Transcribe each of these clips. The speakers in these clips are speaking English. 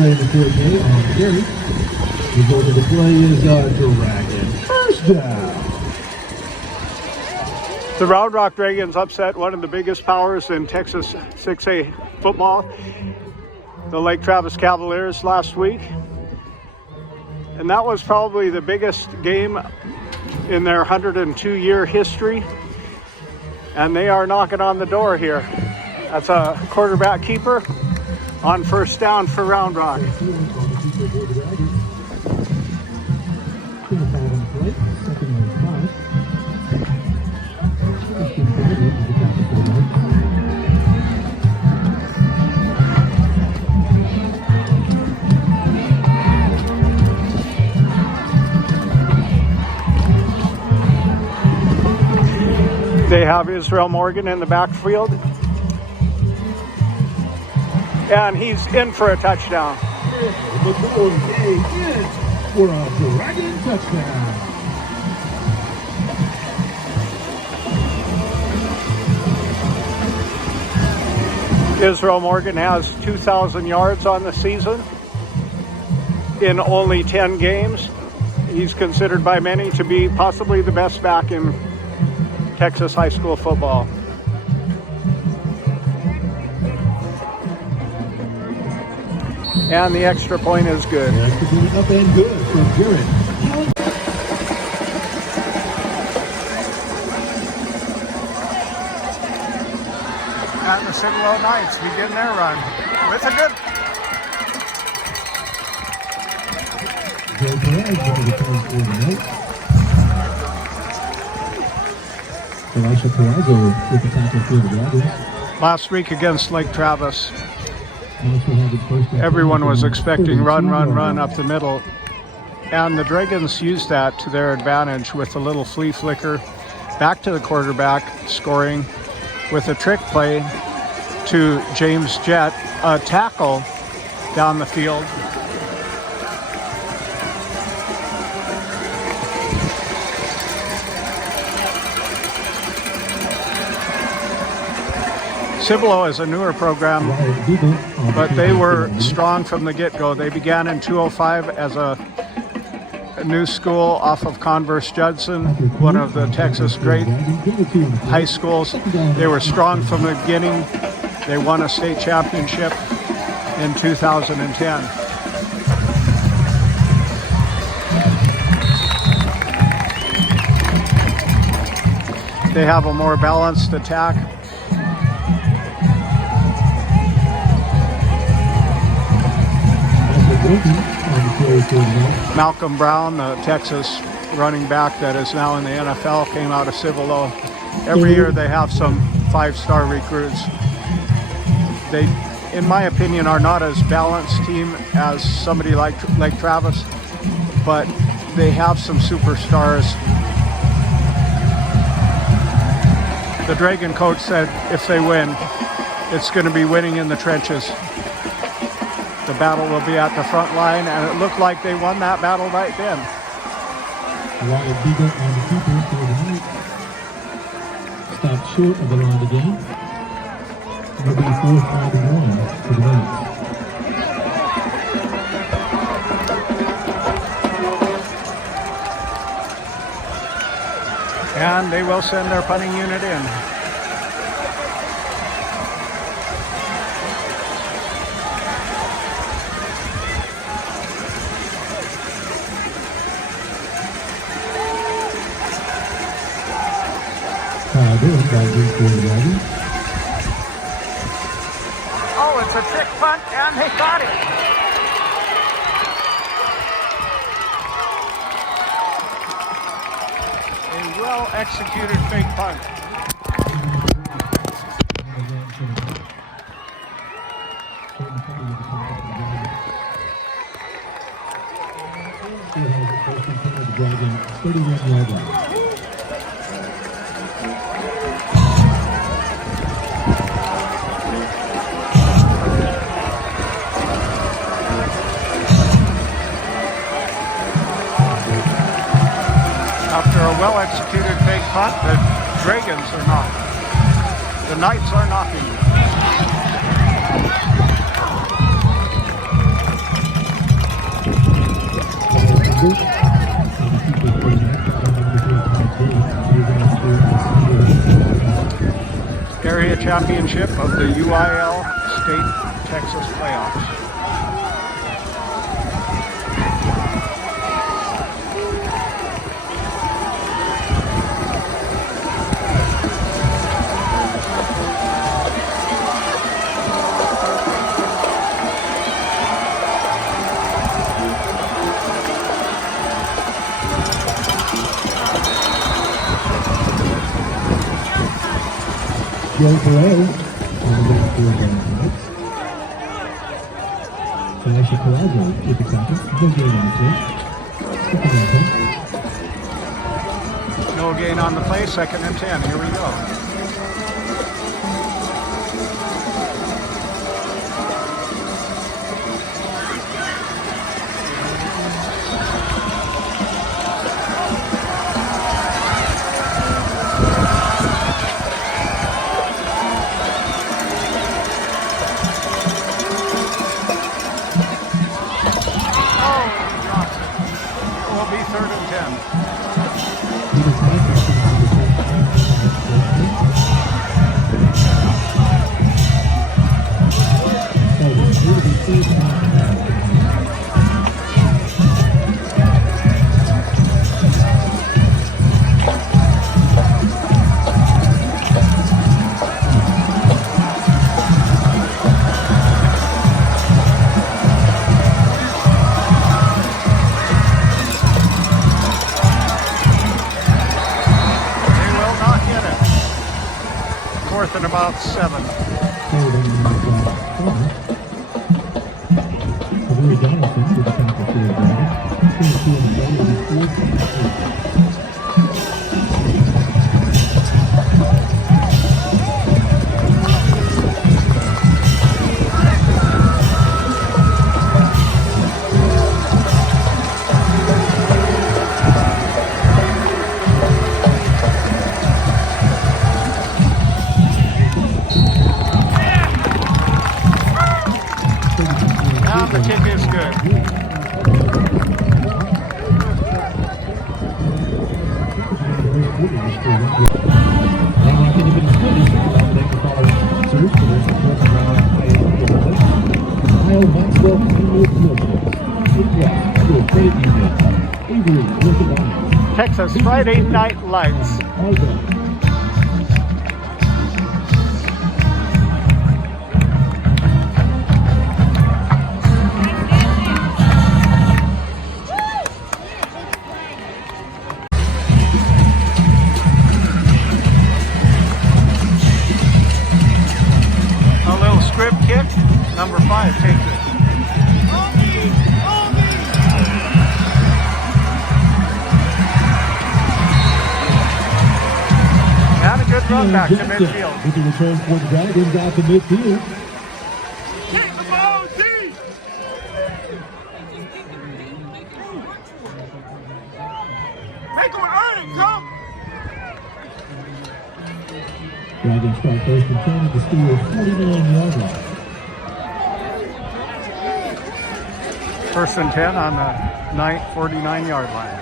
play the 4K on the carry. Result of the play is Dragon first down. The Round Rock Dragons upset one of the biggest powers in Texas 6A football, the Lake Travis Cavaliers, last week. And that was probably the biggest game in their 102-year history. And they are knocking on the door here. That's a quarterback keeper on first down for Round Rock. They have Israel Morgan in the backfield. And he's in for a touchdown. The ball is for a Dragon touchdown. Israel Morgan has 2,000 yards on the season in only 10 games. He's considered by many to be possibly the best back in Texas high school football. And the extra point is good. The extra point up and good from Garrett. And the Steele Knights begin their run with a good. Last week against Lake Travis, everyone was expecting run up the middle, and the Dragons used that to their advantage with a little flea flicker back to the quarterback, scoring with a trick play to James Jett, a tackle down the field. Cibolo is a newer program, but they were strong from the get-go. They began in 205 as a new school off of Converse Judson, one of the Texas great high schools. They were strong from the beginning. They won a state championship in 2010. They have a more balanced attack. Malcolm Brown, the Texas running back that is now in the NFL, came out of Cibolo. Every year they have some 5-star recruits. They, in my opinion, are not as balanced team as somebody like Lake Travis, but they have some superstars. The Dragon coach said if they win, it's going to be winning in the trenches. The battle will be at the front line, and it looked like they won that battle right then. Wyatt Beagle on the keeper for the night. Stopped short of the line again. It'll be 4th and 1 for the Knights. And they will send their punting unit in. Oh, it's a trick punt, and they got it. A well-executed fake punt. After a well-executed fake punt, the Dragons are not. The Knights are knocking. Beagle. And the keeper for the Knights, Area championship of the UIL State Texas Playoffs. Joe Perot on the bench for the Knights. Elisha Collazo with the tackle. No gain on the play. Second and 10. No gain on the play, 2nd and 10. Here we go. And about 7. The kick is good. Texas Friday Night Lights. Kick, number 5 takes it. And a good run back to midfield. With the return for the Dragons out to midfield. Get the ball, D! Make him earn it, come! Dragons start 1st and 10 at the Steele 49-yard line. 1st and 10 on the 49-yard line.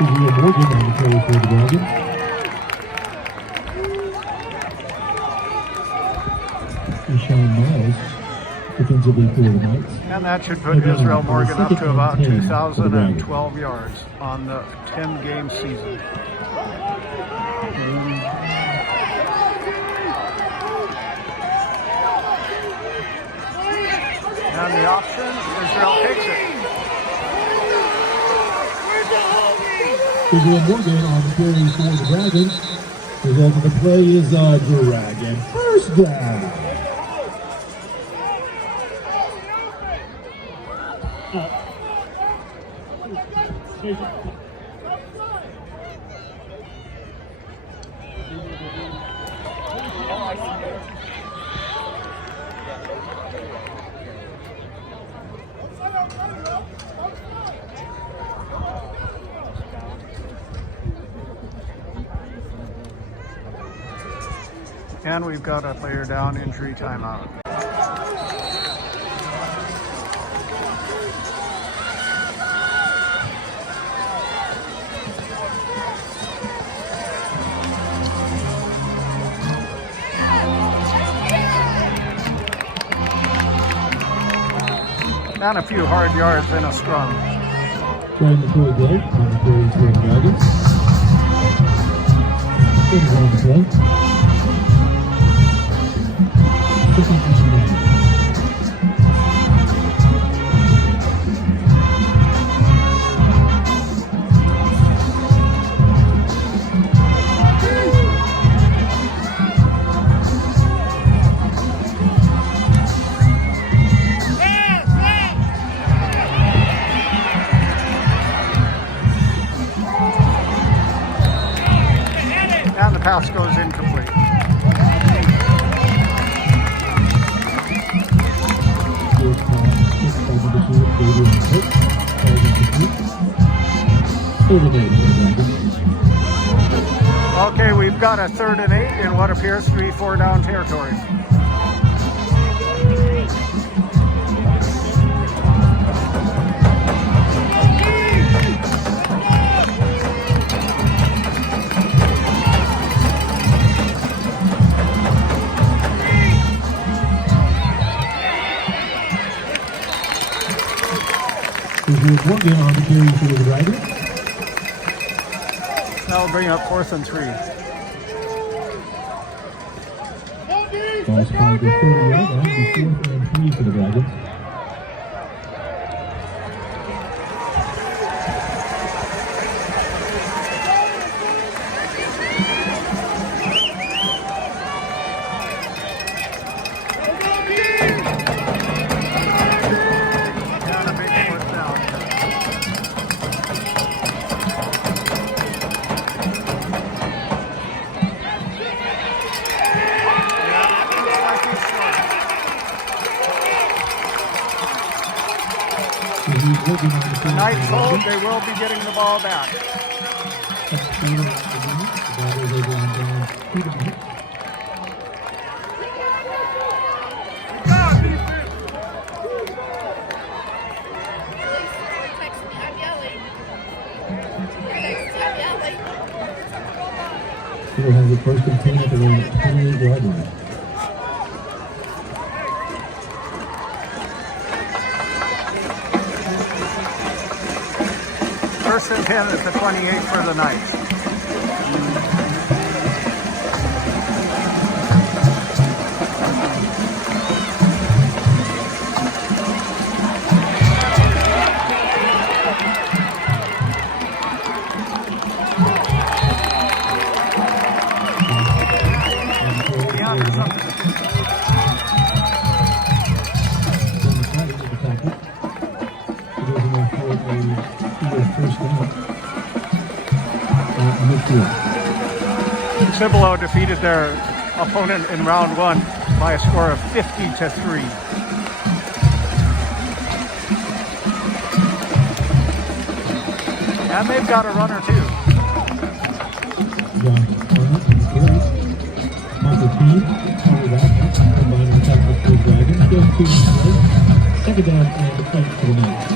Wyatt Morgan on the play for the Dragons. Sean Miles defensively for the Knights. And that should put Israel Morgan up to about 2,012 yards on the 10-game season. And the option, Israel takes it. Israel Morgan on the carry for the Dragons. Result of the play is a Dragon first down. And we've got a player down, injury timeout. And a few hard yards in a scrum. Trying to throw good on the carry for the Dragons. Good on the play. Second and 9. And the pass goes incomplete. Okay, we've got a 3rd and 8 in what appears to be 4 down territory. There's one down on the carry for the Dragons. That'll bring up 4th and 3. Ball's called to 30 yards. That'll be 4th and 3 for the Dragons. The Knights hold, they will be getting the ball back. Steele has the first and 10 at the 28-yard line. First and 10 at the 28 for the Knights. Cibolo defeated their opponent in round 1 by a score of 50-3. And they've got a runner too. Second down and the point for the Knights.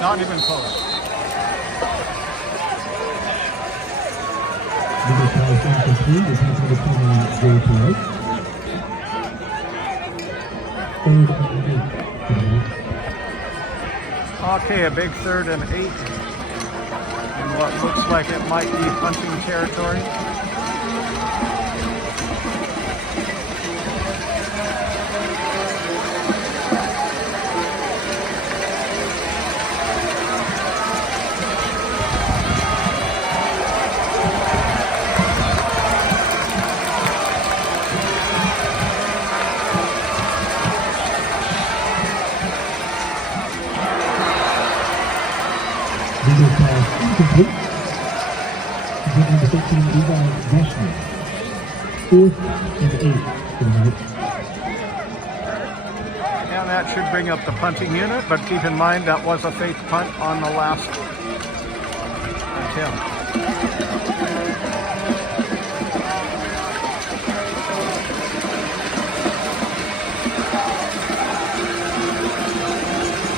Not even close. Okay, a big 3rd and 8 in what looks like it might be punting territory. Beagle pass incomplete. Number 13, Levi Rushman. 4th and 8 for the Knights. And that should bring up the punting unit, but keep in mind that was a fake punt on the last attempt.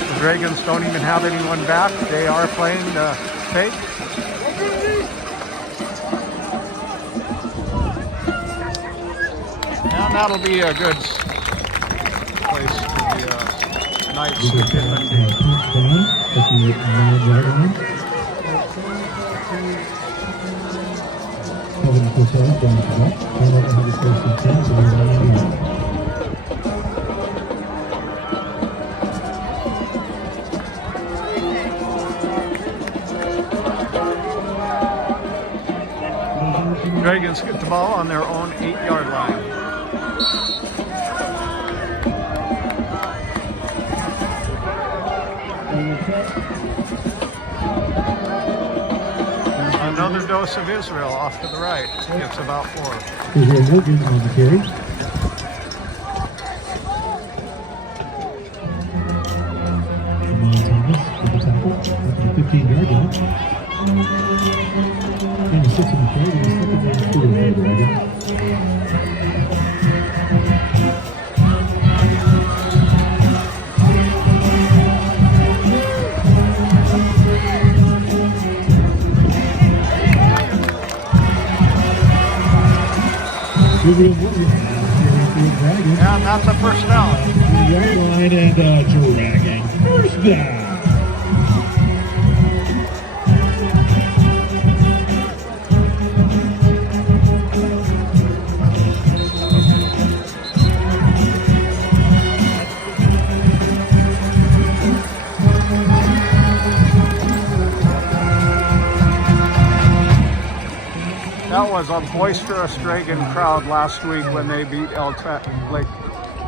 The Dragons don't even have anyone back. They are playing the fake. And that'll be a good place for the Knights to get them deep. At the 9-yard line. Kevin Cortez down to that. Final have the first and 10 to the 9-yard. Dragons get the ball on their own 8-yard line. Another dose of Israel off to the right. Gets about 4. Israel Morgan on the carry. Thomas with the tackle up to the 15-yard line. And a 6 on the play, and a second down 4 for the Dragons. And that's a first down. Yard line and dragging. First down. That was a boisterous Dragon crowd last week when they beat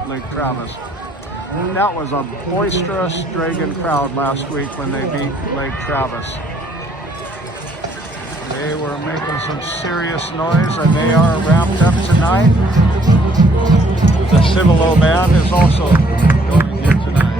Lake Travis. That was a boisterous Dragon crowd last week when they beat Lake Travis. They were making some serious noise, and they are ramped up tonight. The Cibolo band is also going here tonight.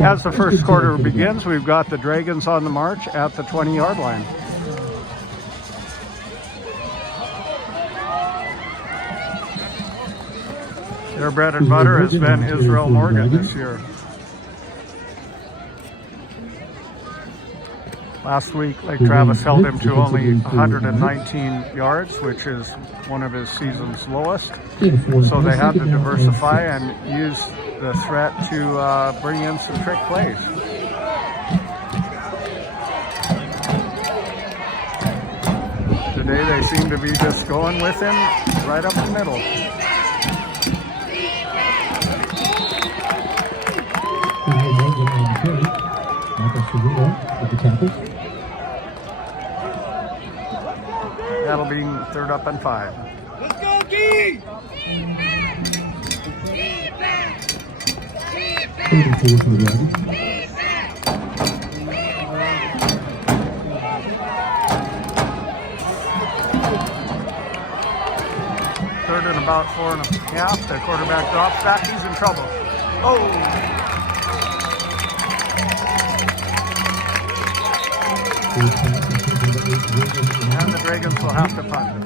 As the first quarter begins, we've got the Dragons on the march at the 20-yard line. Their bread and butter has been Israel Morgan this year. Last week, Lake Travis held him to only 119 yards, which is one of his season's lowest. So they had to diversify and use the threat to bring in some trick plays. Today they seem to be just going with him right up the middle. That'll be 3rd up and 5. Let's go, D! 3rd and 4 for the Dragons. Third and about 4.5. The quarterback drops back. He's in trouble. Oh! And the Dragons will have to punt.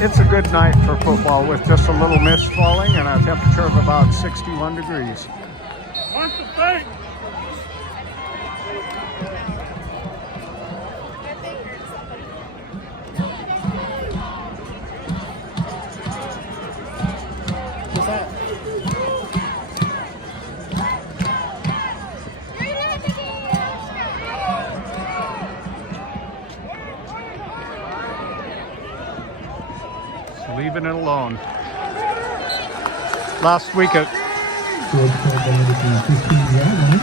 It's a good night for football with just a little mist falling and a temperature of about 61 degrees. Watch the fake! leaving it alone. Last week at Scored the touchdown at the 15-yard line.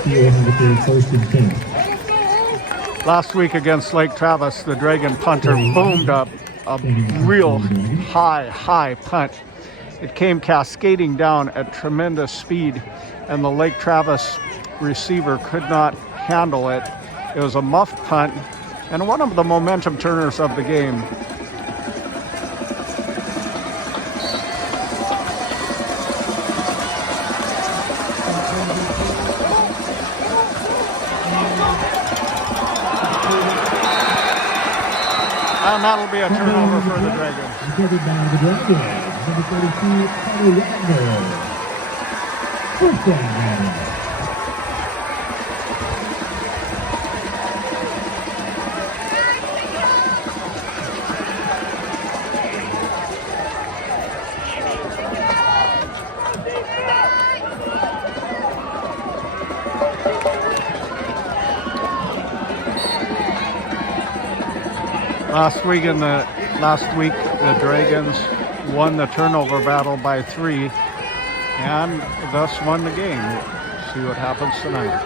Steele has it there, first and 10. Last week against Lake Travis, the Dragon punter boomed up a real high punt. It came cascading down at tremendous speed, and the Lake Travis receiver could not handle it. It was a muffed punt and one of the momentum turners of the game. And that'll be a turnover for the Dragons. Recovered by the Dragons. Number 32, Tyler Wagner. First down, Dragons. Last week, the Dragons won the turnover battle by 3 and thus won the game. We'll see what happens tonight.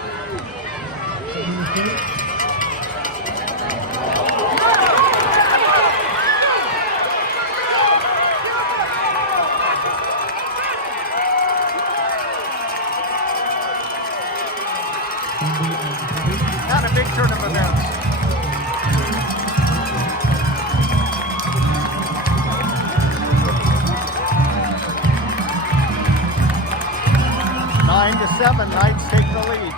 Not a big turn of events. To 7, Knights take the lead.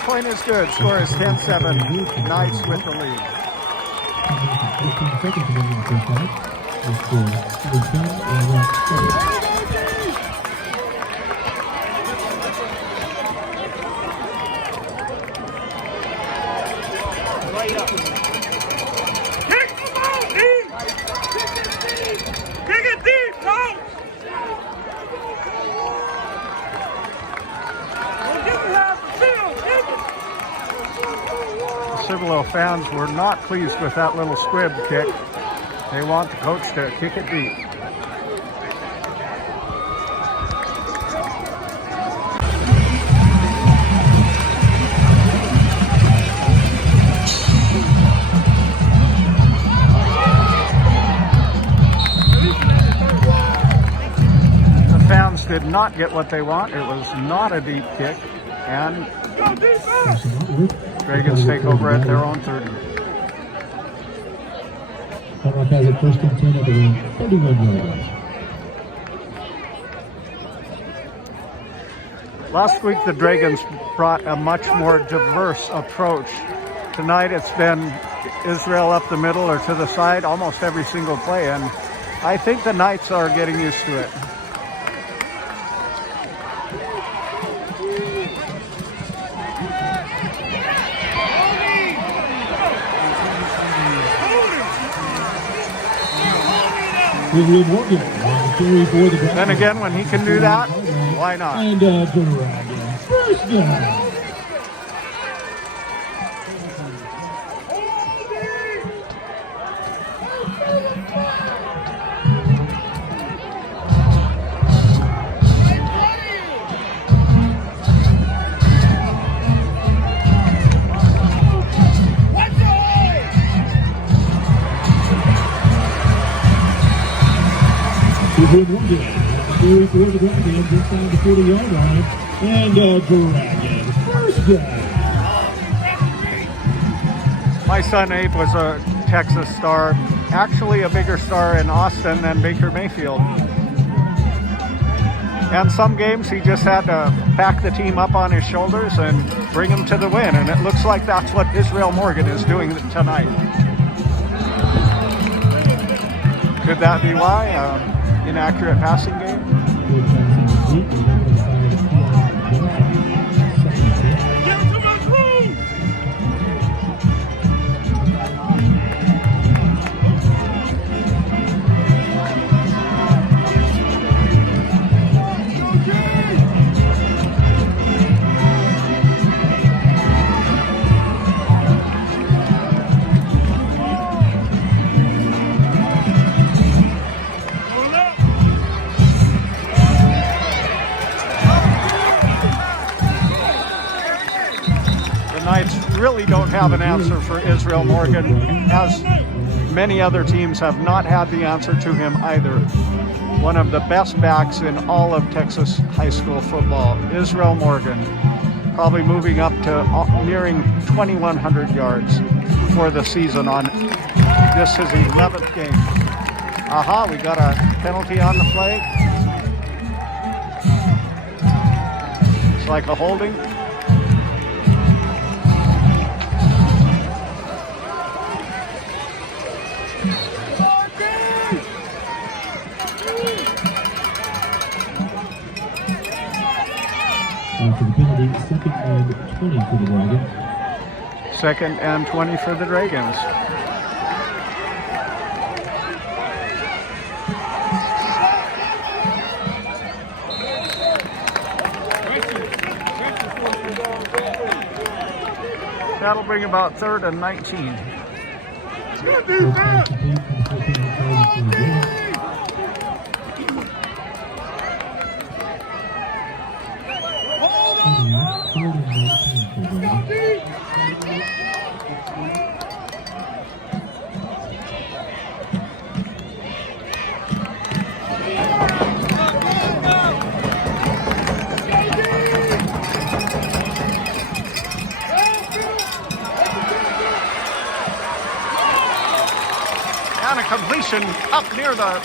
Point is good. Score is 10-7. Knights with the lead. 15 seconds to go in the first half. The score is 10 and 7. Cibolo fans were not pleased with that little squib kick. They want the coach to kick it deep. The fans did not get what they want. It was not a deep kick, and Dragons take over at their own 30. Commonwealth has it first and 10 at the 31-yard line. Last week, the Dragons brought a much more diverse approach. Tonight, it's been Israel up the middle or to the side almost every single play, and I think the Knights are getting used to it. Then again, when he can do that, why not? And Dragon, first down. We've been wondering, carry for the Dragons inside the 40-yard line, and Dragon, first down. My son Abe was a Texas star, actually a bigger star in Austin than Baker Mayfield. And some games he just had to pack the team up on his shoulders and bring them to the win, and it looks like that's what Israel Morgan is doing tonight. Could that be why? inaccurate passing game. Good passing complete. And then inside Johnson. Second and 10. Give too much room. Knights really don't have an answer for Israel Morgan, as many other teams have not had the answer to him either. One of the best backs in all of Texas high school football, Israel Morgan, probably moving up to nearing 2,100 yards for the season on this his 11th game. Aha, we got a penalty on the flag. It's like a holding. For the penalty, second and 20 for the Dragons. Second and 20 for the Dragons. That'll bring about third and 19. First pass complete from 14 yards for the Dragons. Third and 19 for the Dragons. And a completion up near the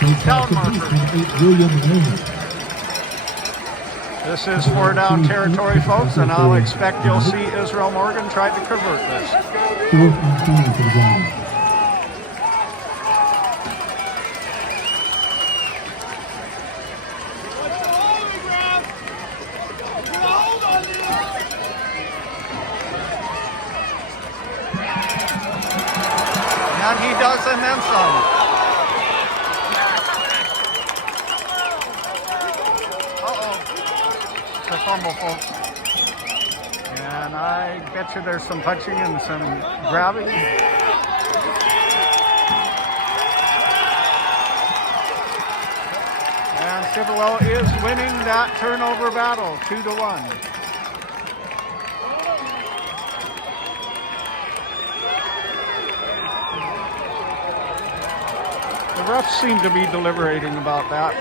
Third pass down complete marker. from William Raymond. This is 4-down territory, folks, and I'll expect you'll see Israel Morgan try to convert this. Fourth and 20 for the Dragons. And he does, and then some. The fumble, folks. And I bet you there's some punching and some grabbing. And Cibolo is winning that turnover battle, 2-1. The refs seem to be deliberating about that.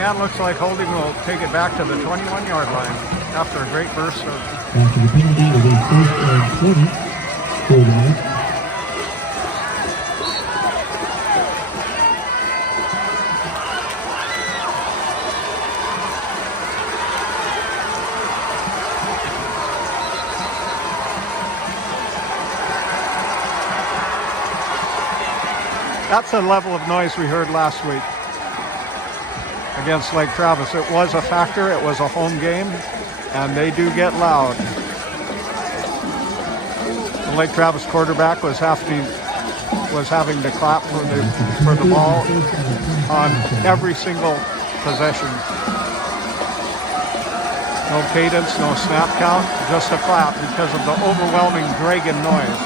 And looks like holding will take it back to the 21-yard line after a great burst. After the penalty, it will be 1st and 20 for the Knights. That's the level of noise we heard last week against Lake Travis. It was a factor. It was a home game, and they do get loud. The Lake Travis quarterback was having to clap for the ball on every single possession. No cadence, no snap count, just a clap because of the overwhelming dragon noise.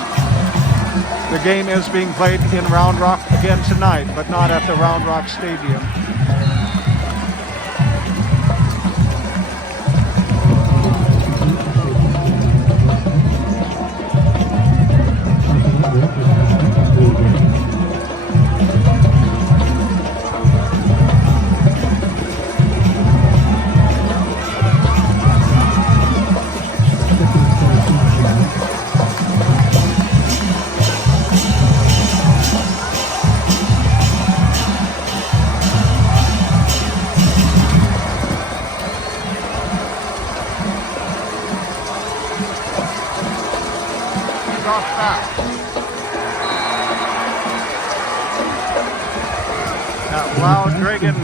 The game is being played in Round Rock again tonight, but not at the Round Rock Stadium. That loud dragon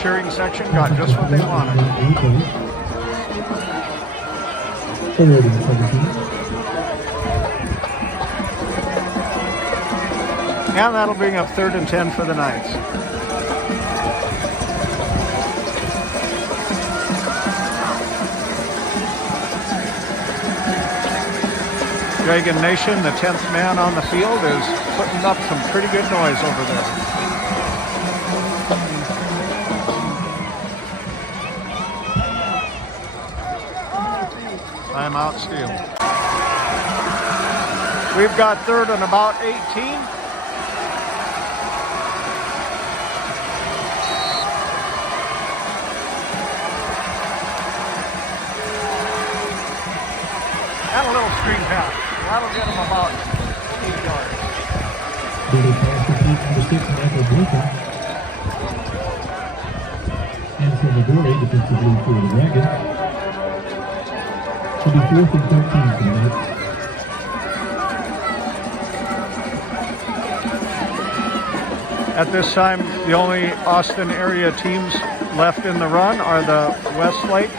cheering section got just what they wanted. And that'll bring up 3rd and 10 for the Knights. Dragon Nation, the 10th man on the field, is putting up some pretty good noise over there. Timeout, Steele. We've got 3rd and about 18. And a little screen pass. That'll get him about 8 yards. Little pass to keep number 6, Michael Blinken. And from the Gore, defensive lead for the Dragons. It'll be 4th and 13 for the Knights. At this time, the only Austin area teams left in the run are the Westlake,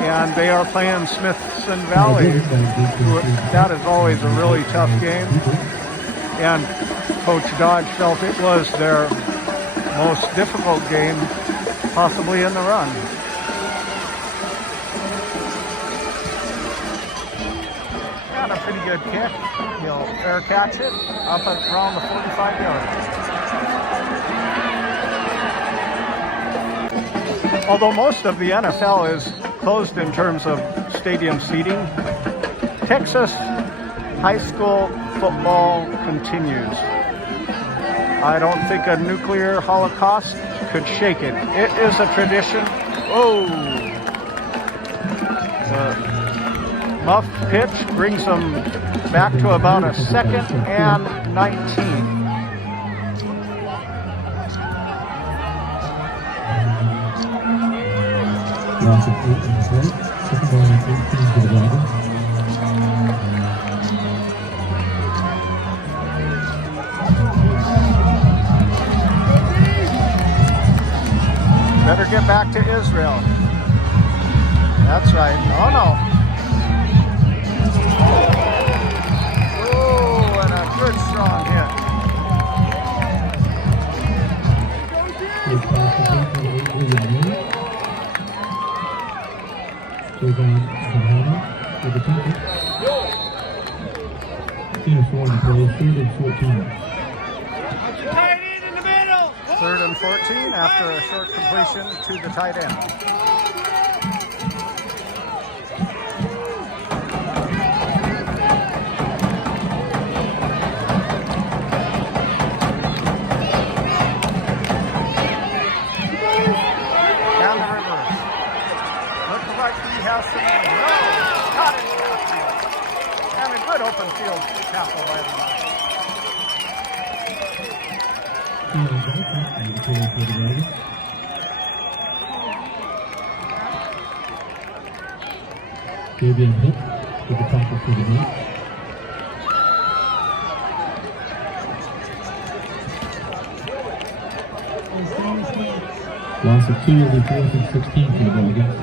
and they are playing Smithson Valley. That is always a really tough game, and Coach Dodge felt it was their most difficult game possibly in the run. And a pretty good kick. He'll fair catch it up around the 45 yards. Although most of the NFL is closed in terms of stadium seating, Texas high school football continues. I don't think a nuclear holocaust could shake it. It is a tradition. Oh! The muff pitch brings them back to about a 2nd and 19. Loss of 8 in the play. 2nd down and 18 for the Dragons. Better get back to Israel. That's right. Oh no. Oh, and a good strong hit. First pass to complete for William. Goes on Zahana for the tackle. Finish one play, 3rd and 14. 3rd and 14 after a short completion to the tight end. Fabian hit with the tackle for the knee. Loss of 2 will be 4th and 16 for the Dragons.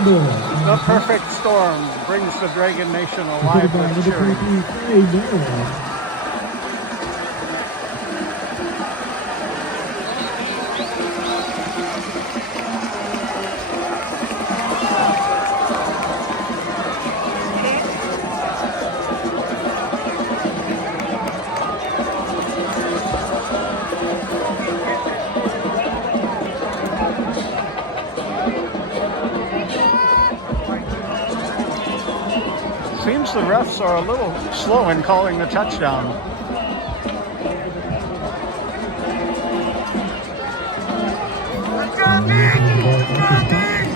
The perfect storm brings the Dragon Nation alive with cheering. Seems the refs are a little slow in calling the touchdown. Let's go, Beak!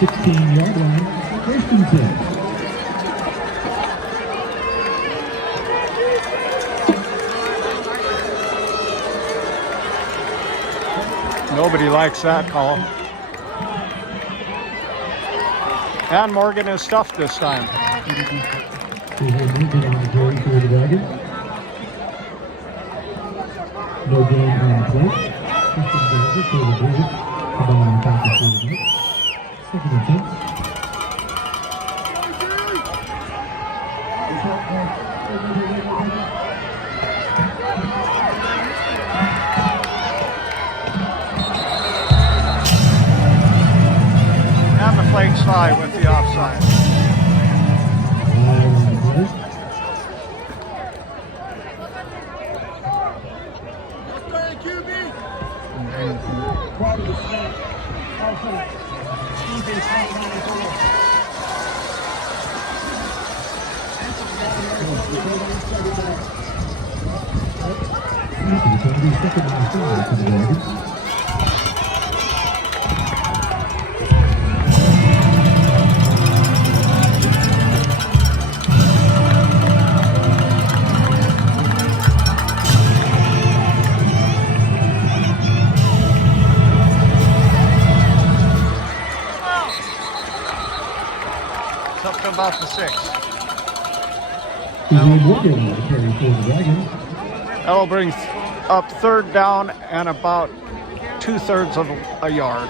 16-yard line, first and 10. Nobody likes that call. And Morgan is stuffed this time. We have movement on the play for the Dragons. No gain on the play. First and 10 for the Dragons. Ball on the tackle for the Knights. Second and 10. And the flags fly with the offside. Up to about the 6. That'll bring up third down and about 2/3 of a yard.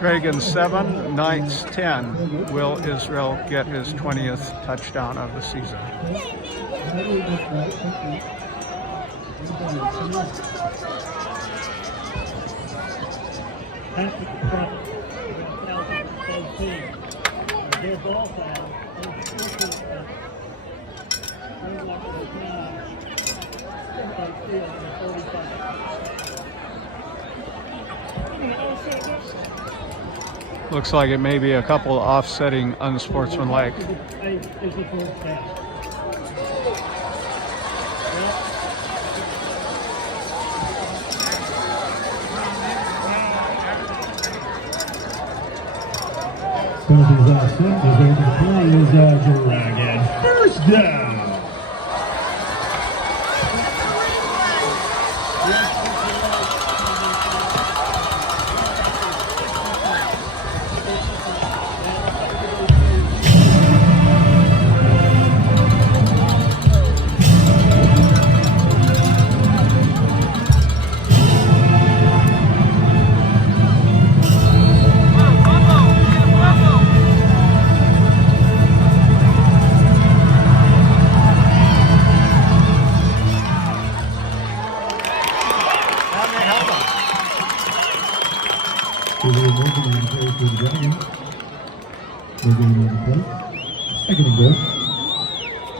Dragons 7, Knights 10. Will Israel get his 20th touchdown of the season? Looks like it may be a couple offsetting unsportsmanlike. Penalties offset. The Dragon play is Dragon. First down.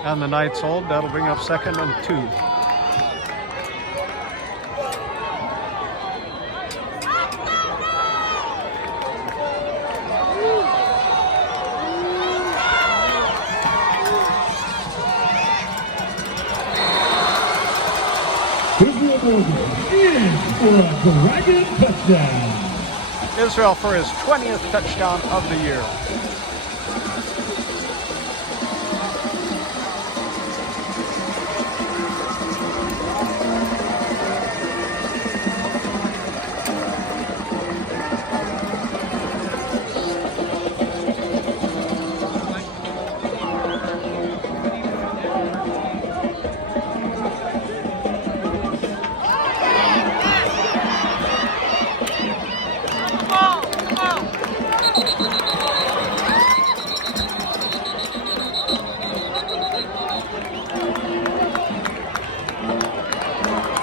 And the Knights hold. That'll bring up 2nd and 2. Israel for his 20th touchdown of the year.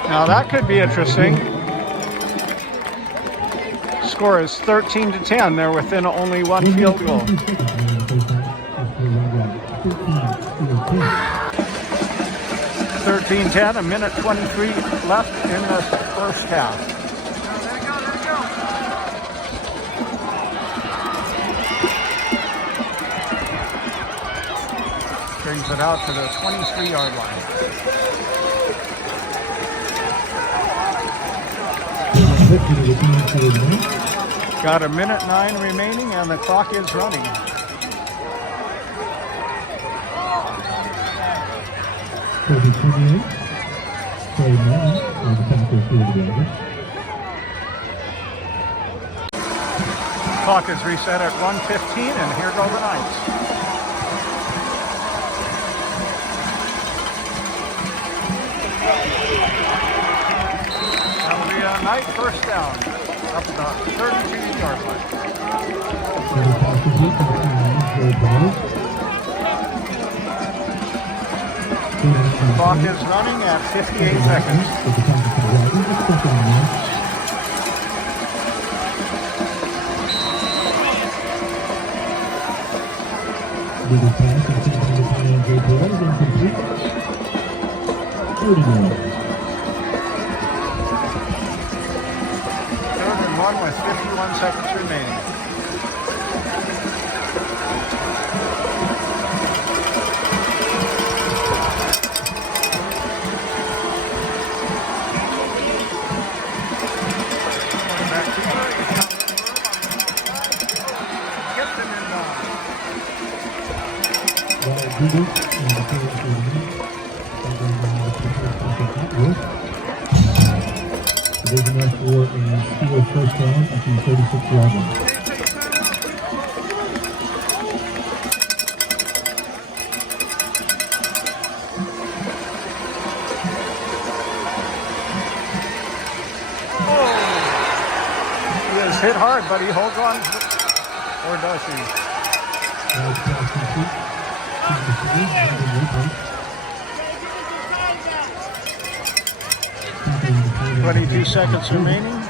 Now that could be interesting. Score is 13-10. They're within only one field goal. 13-10, a minute 23 left in the first half. Brings it out to the 23-yard line. Got a minute 9 remaining and the clock is running. Clock is reset at 1:15 and here go the Knights. That'll be a Knight first down. Up the 32-yard line. Clock is running at 58 seconds. With 51 seconds remaining. Big enough for a Steele first down at the 36-yard line. He is He's hit hard, but he holds on. Or does he? 22 seconds remaining.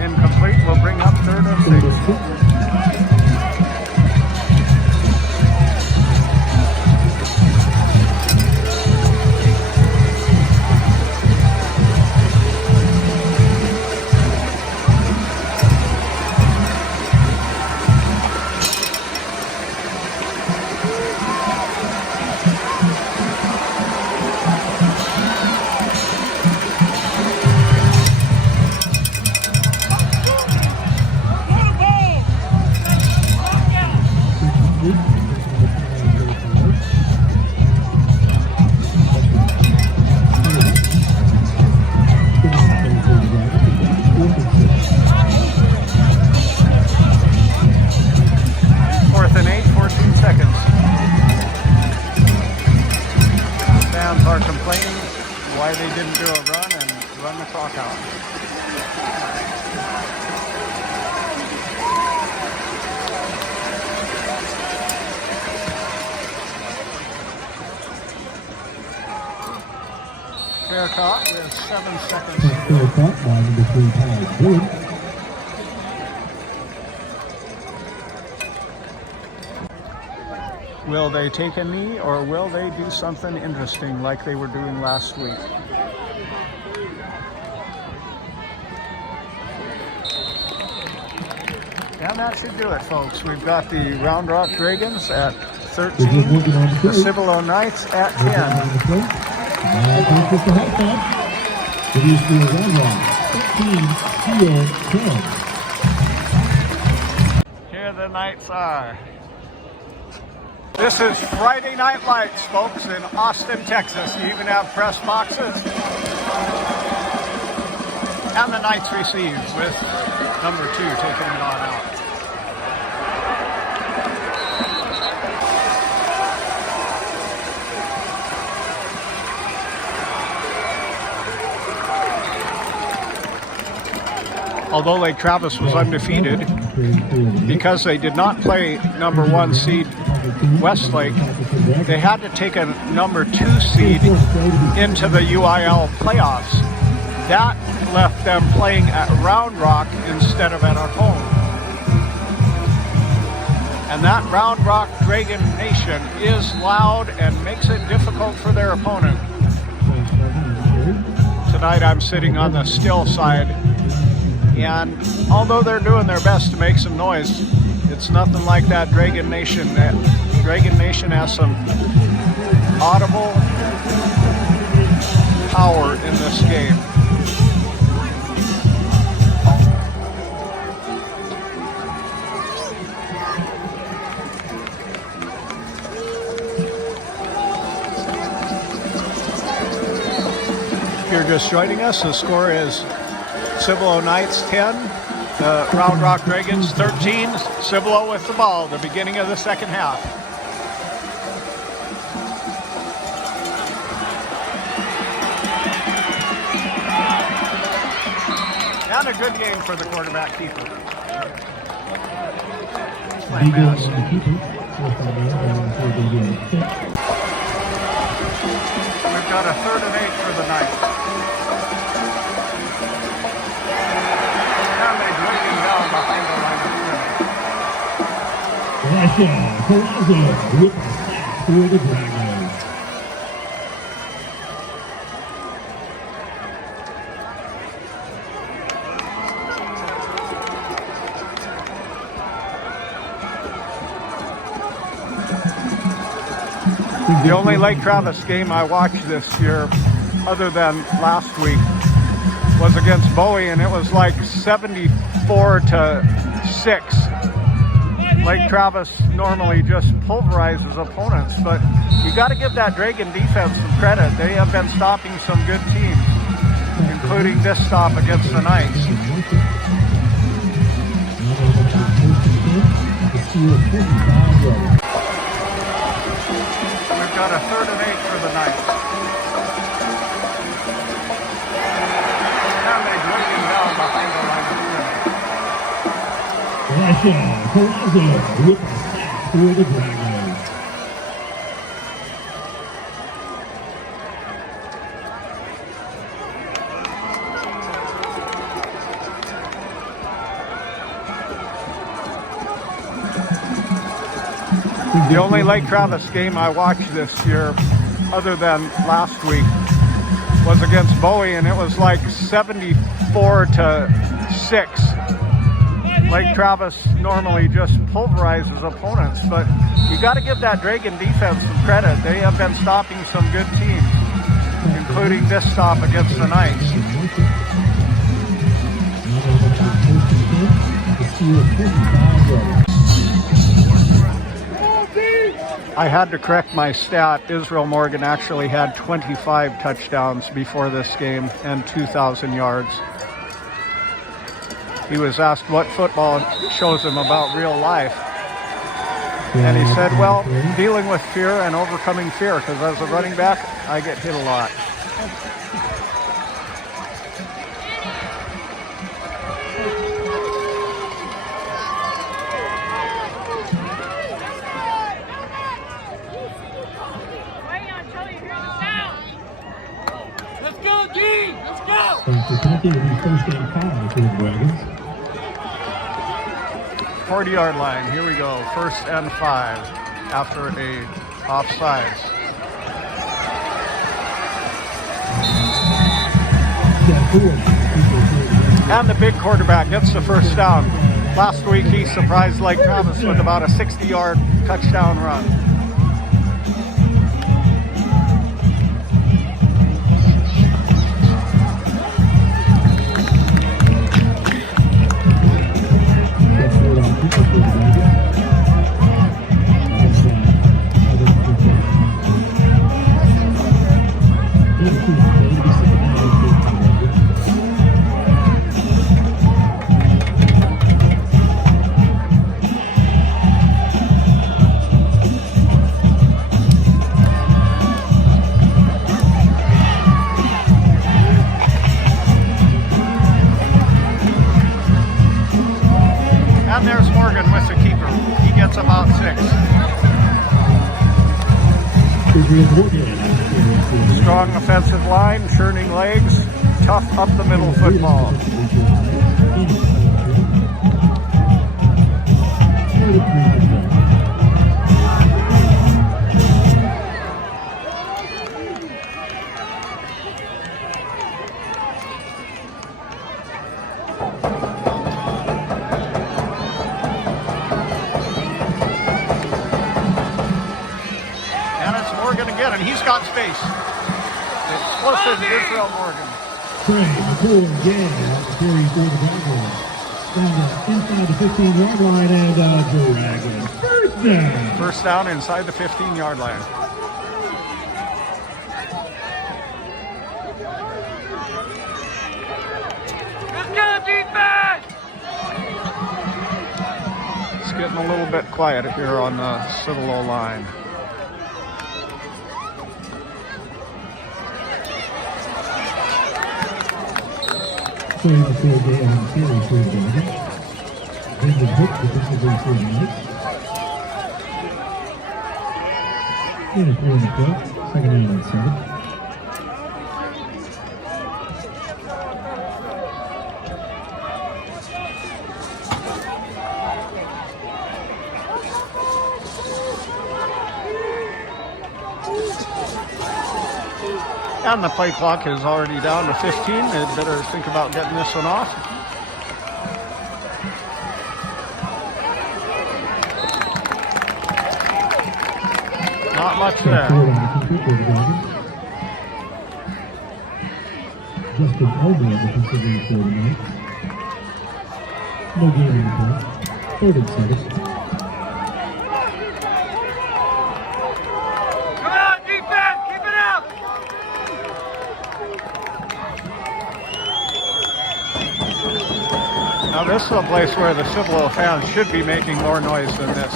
Incomplete will bring up third and 6. Fourth and 8, 14 seconds. Fans are complaining why they didn't do a run and run the clock out. Fair caught with 7 seconds. Fair caught by number 3, Ty Wood. Will they take a knee or will they do something interesting like they were doing last week? And that should do it, folks. We've got the Round Rock Dragons at 13, the Steele Knights at 10. Just the halftime. It is the Round Rock 13, Steele 10. Here the Knights are. This is Friday Night Lights, folks, in Austin, Texas. You even have press boxes. And the Knights receive with number 2 taking it on out. Although Lake Travis was undefeated, because they did not play number 1 seed Westlake, they had to take a number 2 seed into the UIL Playoffs. That left them playing at Round Rock instead of at our home. And that Round Rock Dragon Nation is loud and makes it difficult for their opponent. Tonight I'm sitting on the Steele side, and although they're doing their best to make some noise, it's nothing like that Dragon Nation. Dragon Nation has some audible power in this game. If you're just joining us, the score is Steele Knights 10, Round Rock Dragons 13. Steele with the ball, the beginning of the second half. And a good game for the quarterback keeper. Beagle on the keeper. We've got a 3rd and 8 for the Knights. And they drag him down behind the line of Palazzo with the sack for the Dragons. The only Lake Travis game I watched this year, other than last week, was against Bowie, and it was like 74-7 6. Lake Travis normally just pulverizes opponents, but you got to give that Dragon defense some credit. They have been stopping some good teams, including this stop against the Knights. We've got a 3rd and 8 for the Knights. And they bring him down behind the line of scrimmage. with the sack for the Dragons. The only Lake Travis game I watched this year, other than last week, was against Bowie, and it was like 74-6. Lake Travis normally just pulverizes opponents, but you got to give that Dragon defense some credit. They have been stopping some good teams, including this stop against the Knights. I had to correct my stat. Israel Morgan actually had 25 touchdowns before this game and 2,000 yards. He was asked what football shows him about real life. And he said, well, dealing with fear and overcoming fear, because as a running back, I get hit a lot. Let's go, G! Let's go! So Kentucky will be first and 5 for the Dragons. 40-yard line. Here we go. 1st and 5 after a offsides. And the big quarterback gets the first down. Last week he surprised Lake Travis with about a 60-yard touchdown run. And there's Morgan with the keeper. He gets about 6. Strong offensive line, churning legs, tough up the middle football. Again, and he's got space. Explosive Israel Morgan. Trey McCool again carry for the Dragons. Down inside the 15-yard line and Dragons. First down. First down inside the 15-yard line. Let's go, defense! It's getting a little bit quiet here on the Citadel line. Trey McCool again carry for the Dragons. Brendan Hook defensively for the Knights. And a 3 on the play. Second down and 7. And the play clock is already down to 15. They'd better think about getting this one off. Not much there. Justin Elmer defensively for the Knights. No game in the play. Third and 7. Come on, defense! Keep it up! Now this is a place where the Cibolo fans should be making more noise than this.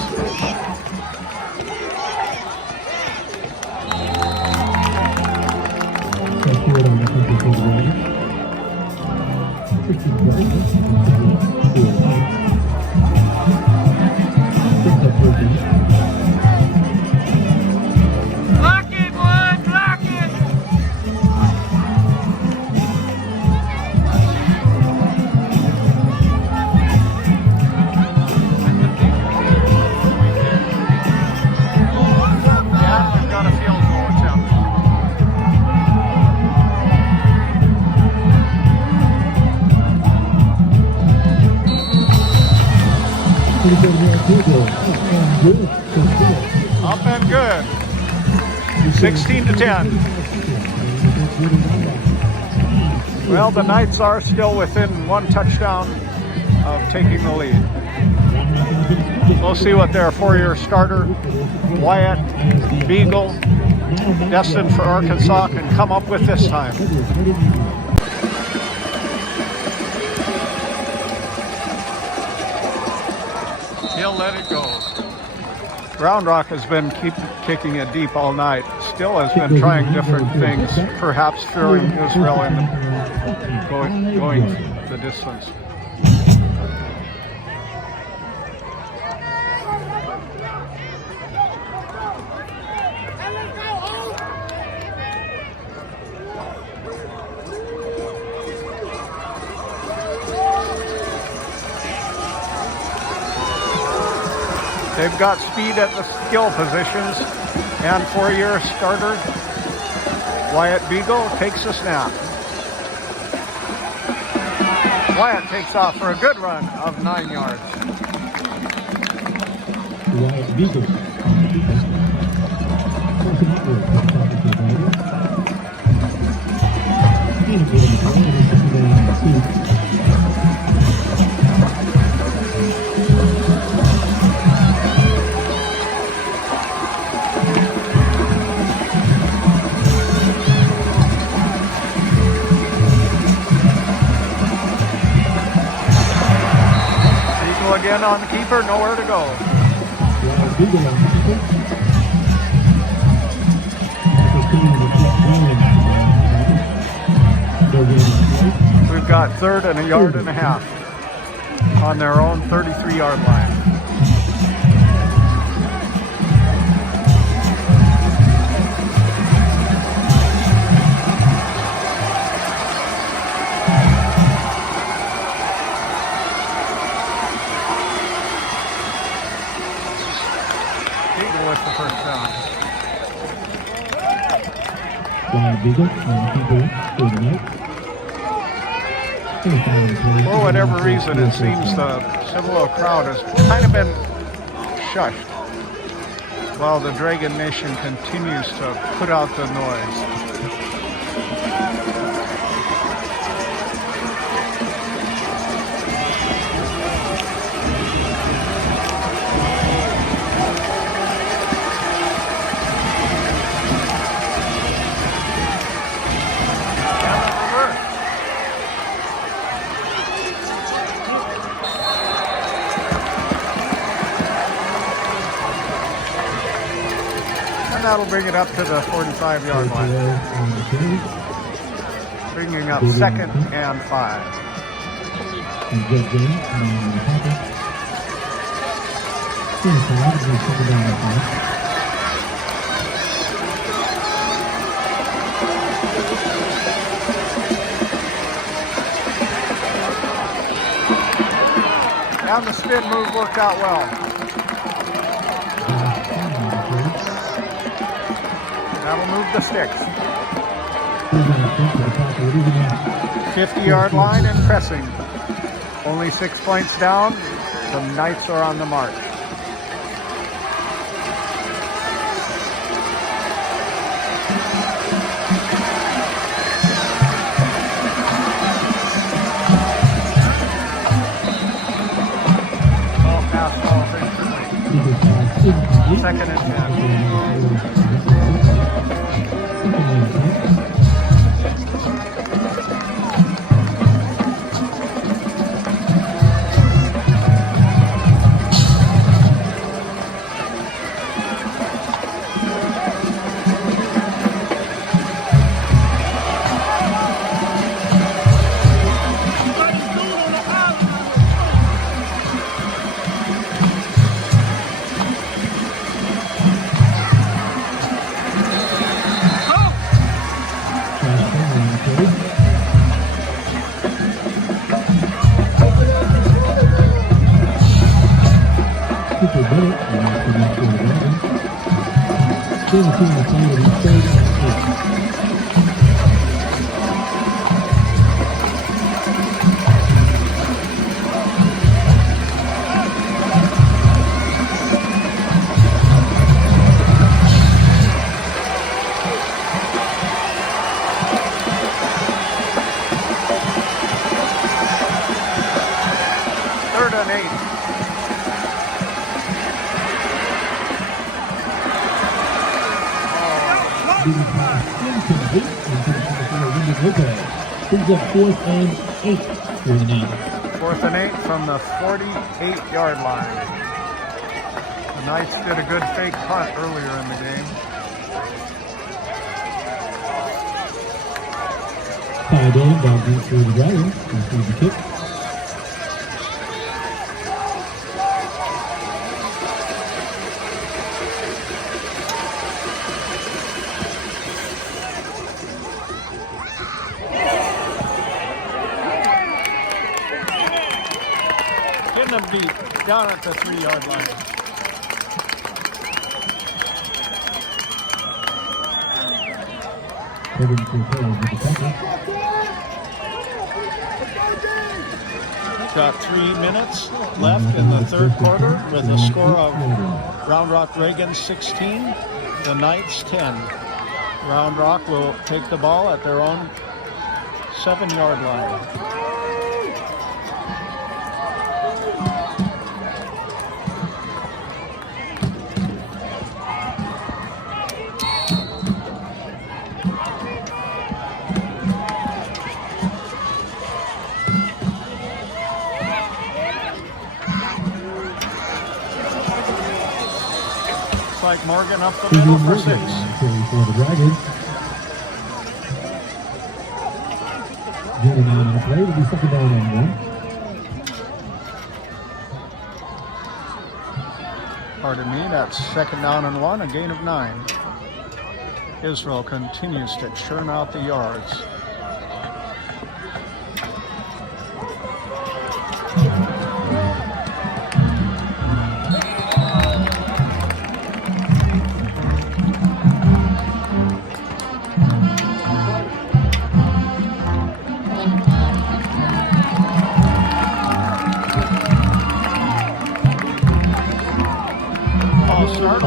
Block it, boy! Block it! Yeah, we've got a field goal attempt. Up and good. 16 to 10. Well, the Knights are still within one touchdown of taking the lead. We'll see what their four-year starter, Wyatt Beagle, destined for Arkansas, can come up with this time. He'll let it go. Round Rock has been kicking it deep all night. Still has been trying different things, perhaps fearing Israel in going the distance. They've got speed at the skill positions, and four-year starter Wyatt Beagle takes a snap. Wyatt takes off for a good run of 9 yards. Wyatt Beagle. Again on the keeper, nowhere to go. We've got third and a yard and a half on their own 33-yard line. With the first down. Wyatt Beagle and Steele Knights. For whatever reason, it seems the Cibolo crowd has kind of been shushed while the Dragon Nation continues to put out the noise. That'll bring it up to the 45-yard line. Bringing up 2nd and 5. And the spin move worked out well. That'll move the sticks. 50-yard line and pressing. Only 6 points down. The Knights are on the march. Eagle pass incomplete. Second and 10. Second and 10. Third and 8. Brings up 4th and 8 for the Knights. 4th and 8 from the 48-yard line. The Knights did a good fake punt earlier in the game. Tied in, down deep for the Dragons. Receive the kick. Getting them deep, down at the 3-yard line. Got 3 minutes left in the 3rd quarter with a score of Round Rock Reagan 16, the Knights 10. Round Rock will take the ball at their own 7-yard line. Like Morgan up the middle for 6. For the Dragons. Getting on the play, it'll be 2nd down and 1. Pardon me, that's 2nd down and 1, a gain of 9. Israel continues to churn out the yards.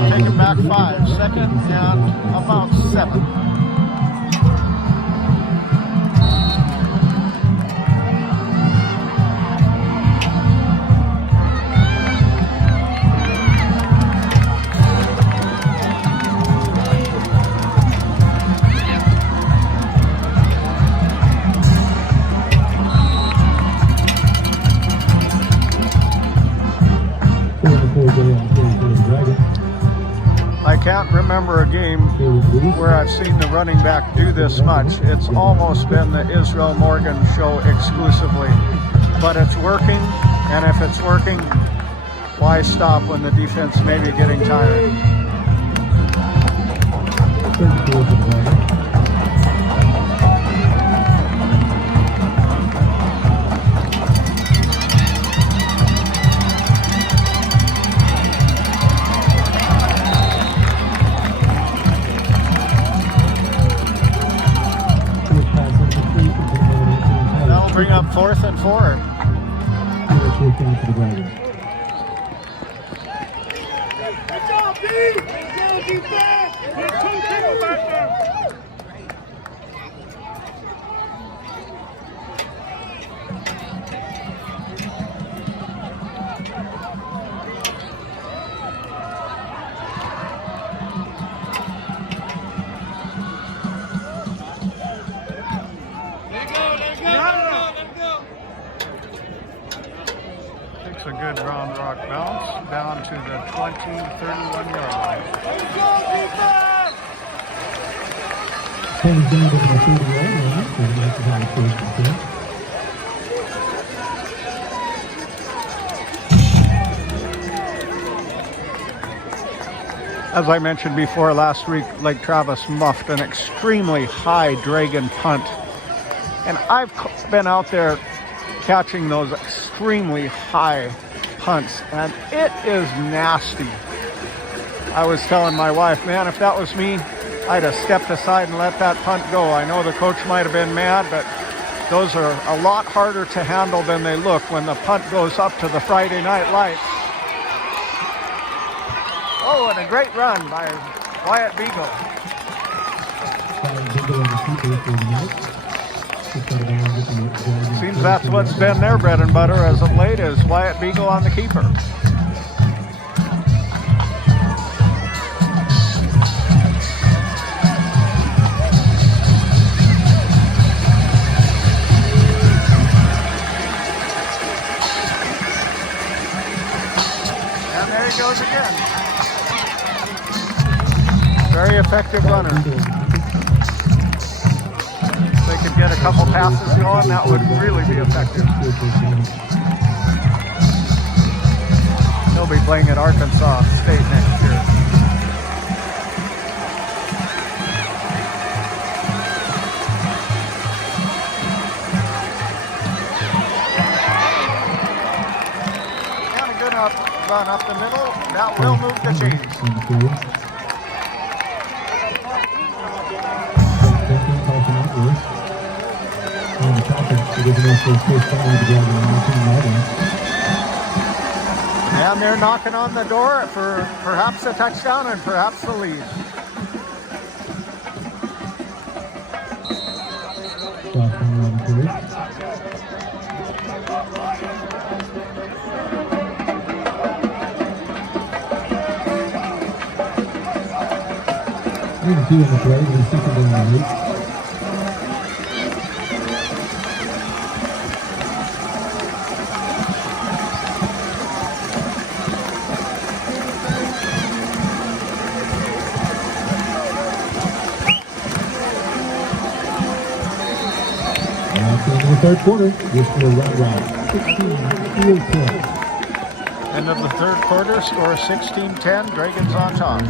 Take it back 5, 2nd and about 7. I can't remember a game where I've seen the running back do this much. It's almost been the Israel Morgan show exclusively. But it's working, and if it's working, why stop when the defense may be getting tired? Bring up 4th and 4. Good job, D! Good defense! There's 2 people back there! makes a good round rock bounce down to the 20-31 yard line. Comes down to the 30-yard line, so the Knights have a first and 10. As I mentioned before, last week, Lake Travis muffed an extremely high dragon punt. And I've been out there catching those extremely high punts, and it is nasty. I was telling my wife, man, if that was me, I'd have stepped aside and let that punt go. I know the coach might have been mad, but those are a lot harder to handle than they look when the punt goes up to the Friday night lights. Oh, and a great run by Wyatt Beagle. Seems that's what's been their bread and butter as of late, is Wyatt Beagle on the keeper. And there he goes again. Very effective runner. If they could get a couple passes going, that would really be effective. He'll be playing at Arkansas State next year. And a good run up the middle. That will move the chains. And they're knocking on the door for perhaps a touchdown and perhaps the lead. Two in the play, we're sticking in the lead. In the third quarter, this will run 16 points. End of the third quarter, score 16-10, Dragons on top.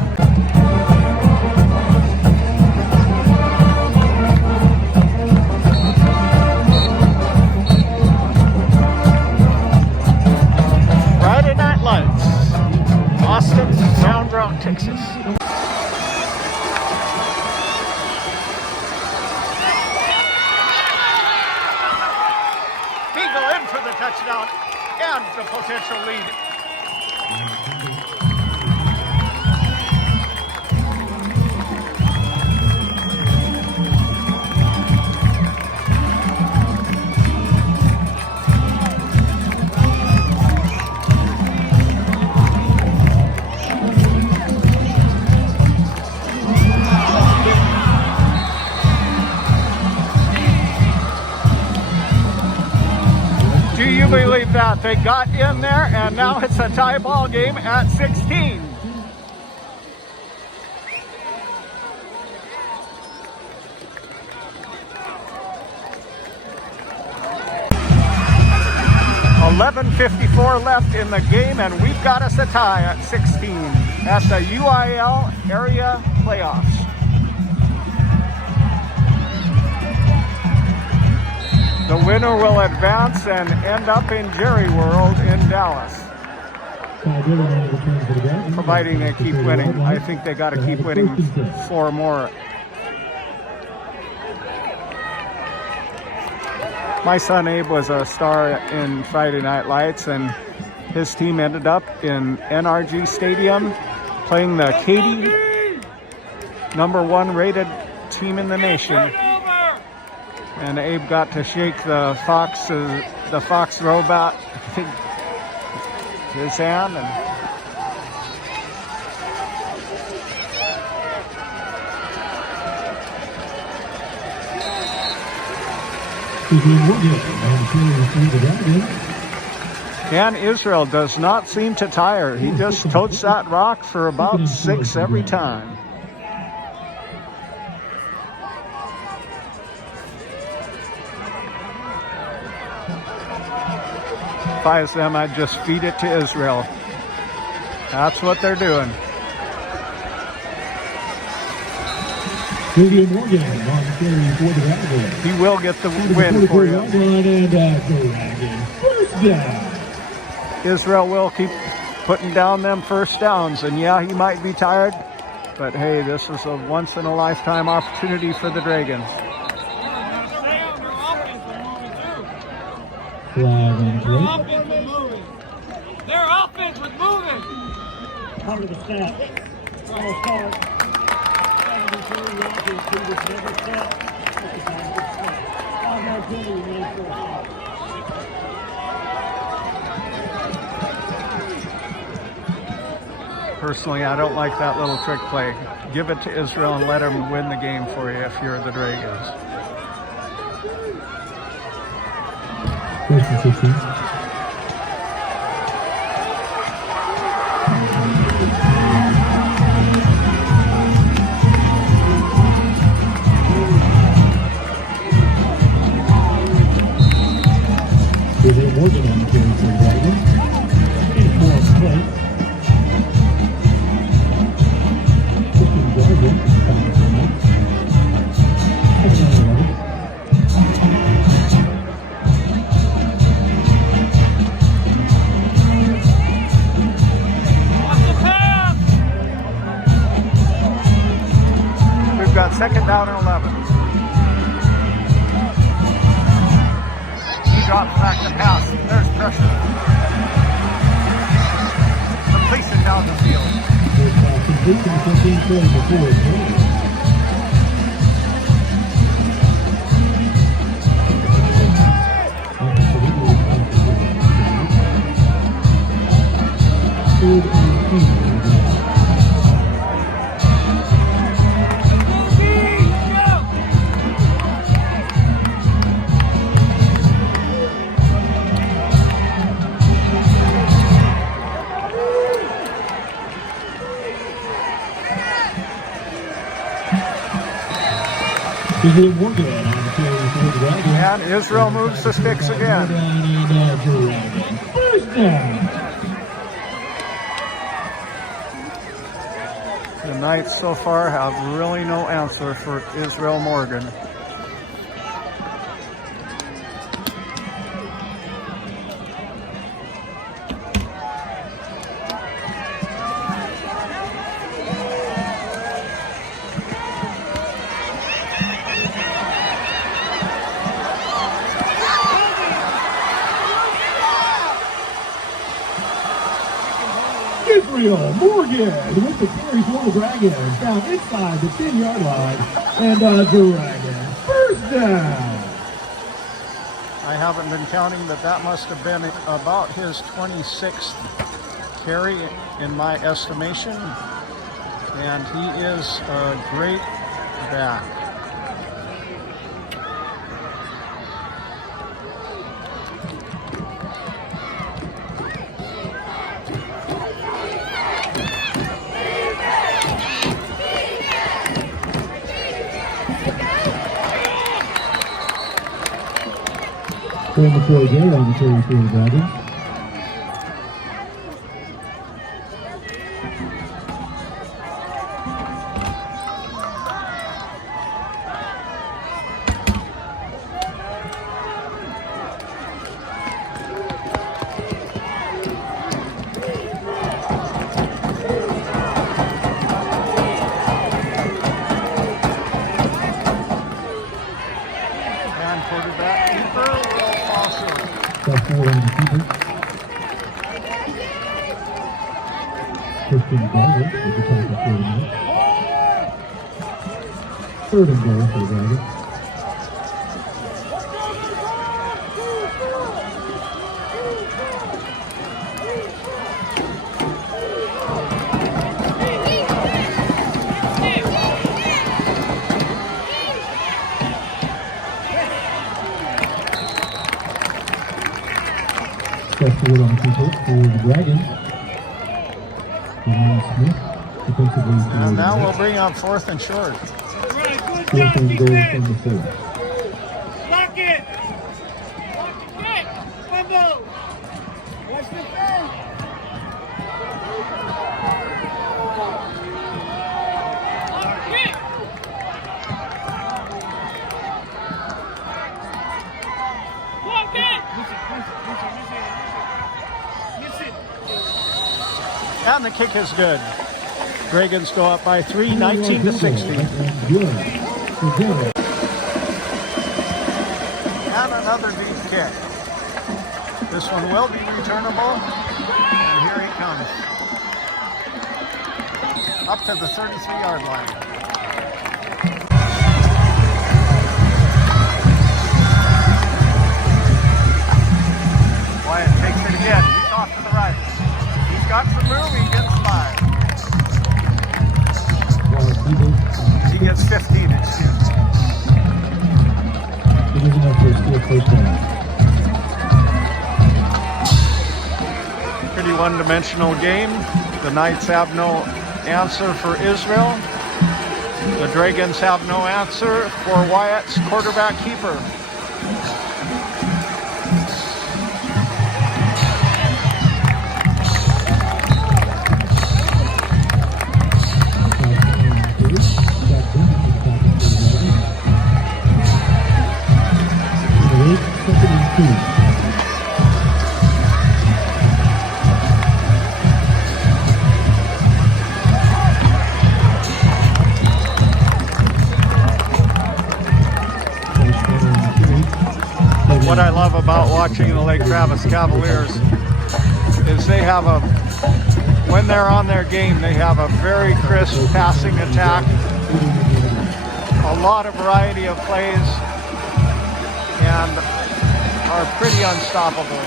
Friday Night Lights, Austin, Round Rock, Texas. Touchdown and the potential lead. Do you believe that? They got in there and now it's a tie ball game at 16. $11:54 left in the game and we've got us a tie at 16 at the UIL area playoffs. The winner will advance and end up in Jerry World in Dallas. Providing they keep winning. I think they got to keep winning 4 more. My son Abe was a star in Friday Night Lights, and his team ended up in NRG Stadium playing the Katy #1 rated team in the nation. And Abe got to shake the Fox robot, I think, his hand. And And Israel does not seem to tire. He just totes that rock for about 6 every time. If I was them, I'd just feed it to Israel. That's what they're doing. Vivian Morgan on the carry for the Dragons. He will get the win for you. And Dragons first down. Israel will keep putting down them first downs. And yeah, he might be tired. But hey, this is a once-in-a-lifetime opportunity for the Dragons. Their offense was moving. Part of the snap. Almost caught. Personally, I don't like that little trick play. Give it to Israel and let him win the game for you if you're the Dragons. First and 16. Vivian Morgan on the carry for the Dragons. 8 more play. Christian Garza back from that. 7-11. We've got 2nd down and 11. He drops back to pass. There's pressure. Completion down the field. Completion to 15 play before it's over. Third and 8. Vivian Morgan on the carry for the Dragons. And Israel moves the sticks again. First down. The Knights so far have really no answer for Israel Morgan. Israel Morgan with the carry for the Dragons down inside the 10-yard line. And Dragons first down. I haven't been counting, but that must have been about his 26th carry in my estimation. And he is a great back. Going to play there on the carry for the Dragons. And quarterback keeper will toss it. Got 4 on the keeper. Christian Garza with the tackle for the Knights. 3rd and goal for the Dragons. Got 4 on the keeper. hit for the Dragons. Ryan Smith, defensively for And the now we'll Knights. bring up 4th and short. Right, good Fourth job, and goal defense. from the 4. Lock it. Lock it. Fumble. Watch the fence. And the kick is good. Dragons go up by 3, 19 to 16. And good. For good. And another deep kick. This one will be returnable. And here he comes. Up to the 33-yard line. Wyatt takes it again. He's off to the right. He's got some room. He gets 5. Wyatt Beagle. He gets 15, excuse me. It is enough for a Steele first down. Pretty one-dimensional game. The Knights have no answer for Israel. The Dragons have no answer for Wyatt's quarterback keeper. What I love about watching the Lake Travis Cavaliers is they have when they're on their game, they have a very crisp passing attack, a lot of variety of plays, and are pretty unstoppable.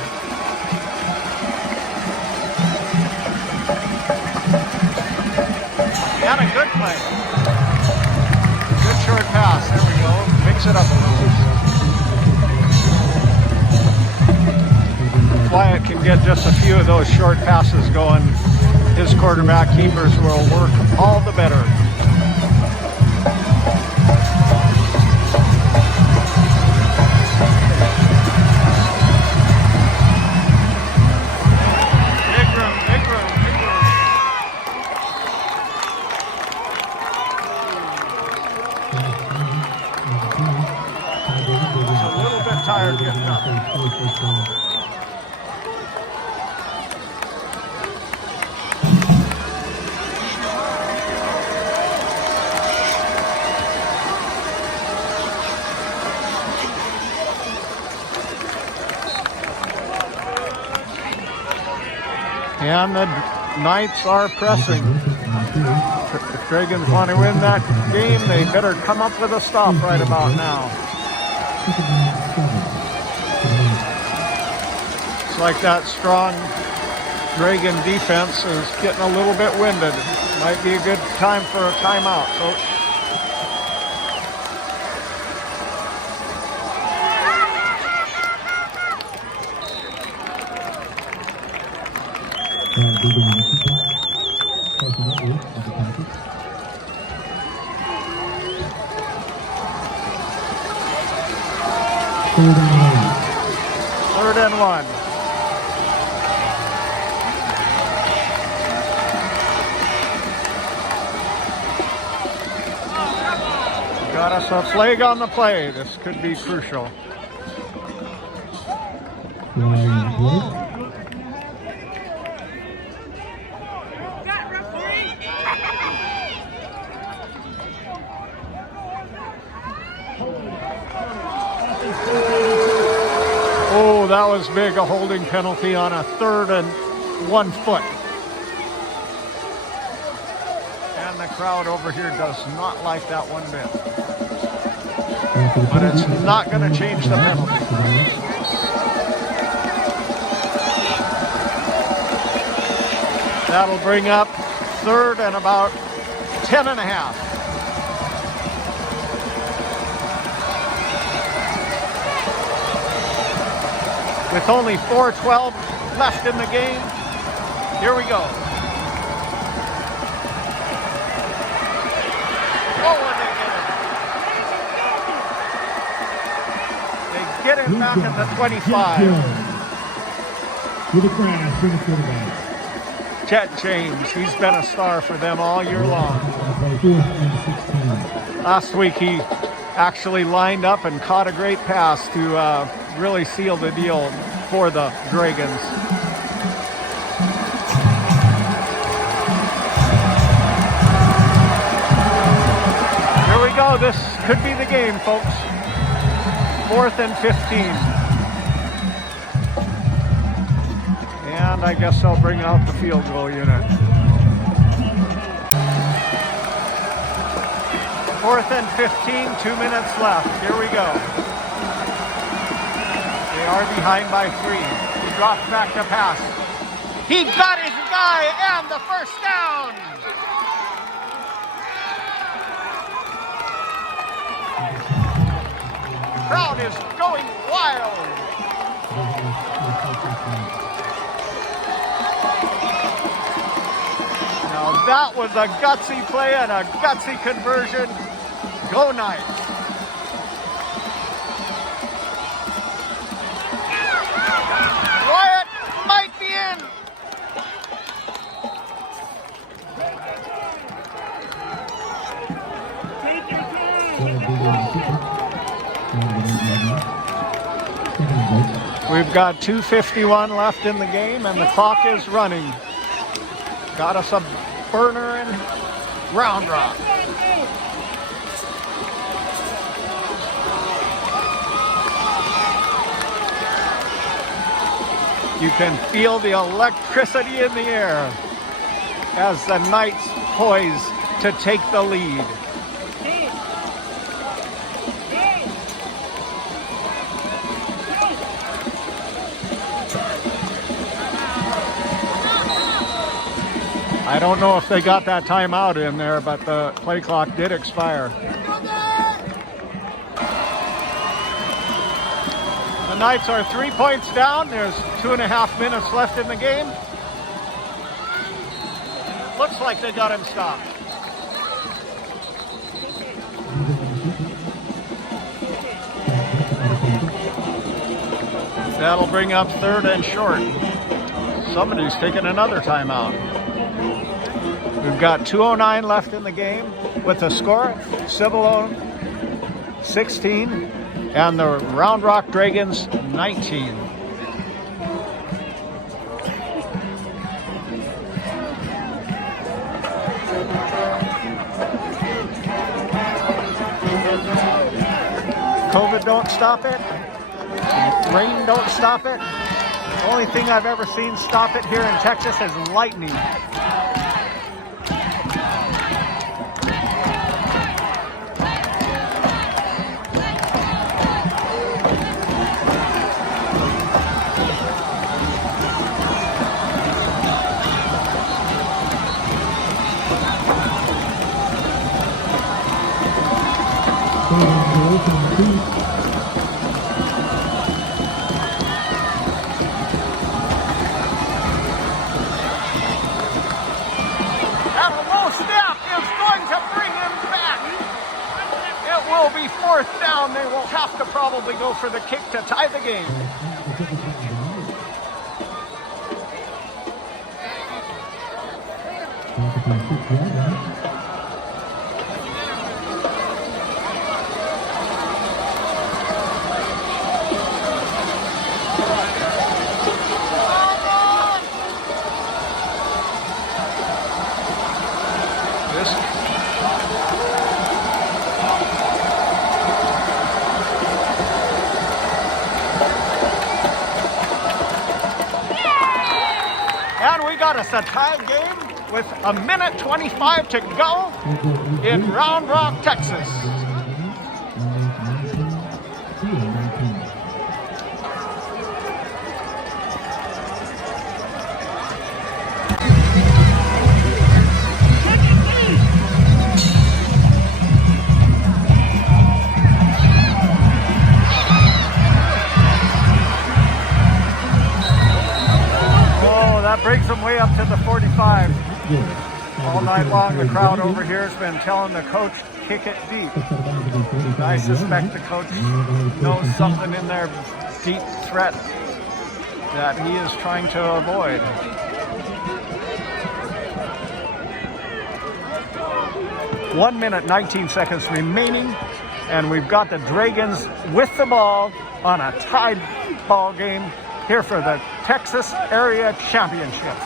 And a good play. Good short pass. There we go. Mix it up a little. Wyatt can get just a few of those short passes going. His quarterback keepers will work all the better. Big room, big room, big room. He's a little bit tired getting up. And the Knights are pressing. If Dragons want to win that game, they better come up with a stop right about now. It's like that strong Dragon defense is getting a little bit winded. Might be a good time for a timeout, Coach. Third and one. Got us a flag on the play. This could be crucial. Oh, that was big, a holding penalty on a 3rd and 1 foot. And the crowd over here does not like that one bit. But it's not going to change the penalty. That'll bring up 3rd and about 10 and a half. With only 4:12 left in the game. Here we go. Oh, and they get him. They get him back at the 25. With a crash in the quarterback. Chet James, he's been a star for them all year long. Last week he actually lined up and caught a great pass to really seal the deal for the Dragons. Here we go. This could be the game, folks. 4th and 15. And I guess they'll bring out the field goal unit. 4th and 15, 2 minutes left. Here we go. They are behind by 3. He drops back to pass. He got his guy and the first down. Crowd is going wild. Now that was a gutsy play and a gutsy conversion. Go Knights. Wyatt might be in. We've got 2:51 left in the game and the clock is running. Got us a burner in Round Rock. You can feel the electricity in the air as the Knights poise to take the lead. I don't know if they got that timeout in there, but the play clock did expire. The Knights are 3 points down. There's 2.5 minutes left in the game. Looks like they got him stopped. That'll bring up 3rd and short. Somebody's taking another timeout. We've got 2:09 left in the game with the score, Cibolo 16 and the Round Rock Dragons 19. COVID don't stop it. Rain don't stop it. The only thing I've ever seen stop it here in Texas is lightning. And a low snap is going to bring him back. It will be 4th down. They will have to probably go for the kick to tie the game. And we got us a tie game with 1:25 to go in Round Rock, Texas. that brings them way up to the 45. Good. All night long, the crowd over here has been telling the coach, kick it deep. I suspect the coach knows something in their deep threat that he is trying to avoid. One minute, 19 seconds remaining, and we've got the Dragons with the ball on a tied ball game here for the Texas Area Championship.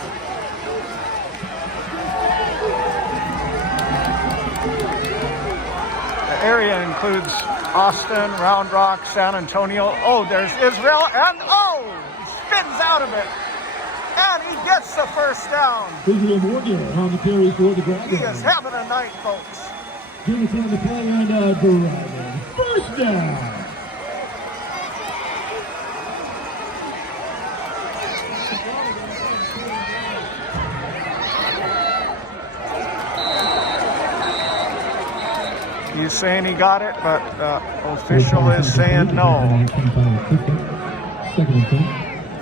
The area includes Austin, Round Rock, San Antonio. Oh, there's Israel, and spins out of it. And he gets the first down. Israel Morgan on the carry for the Dragons. He is having a night, folks. Gives on the play and Dragons. First down. He's saying he got it, but the official is saying no. Second and 10.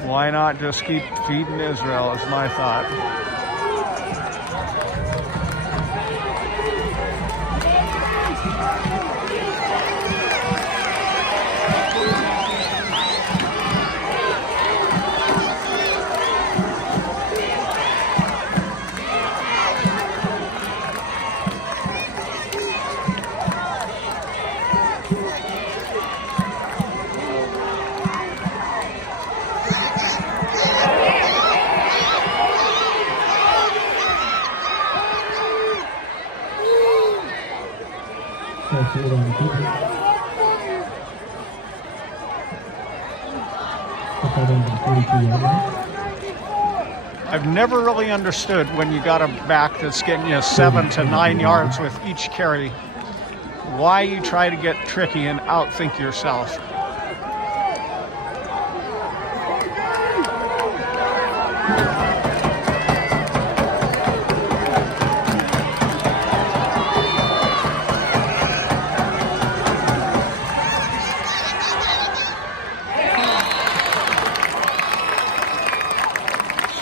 Why not just keep feeding Israel is my thought. I've never really understood when you got a back that's getting you 7 to 9 yards with each carry, why you try to get tricky and outthink yourself.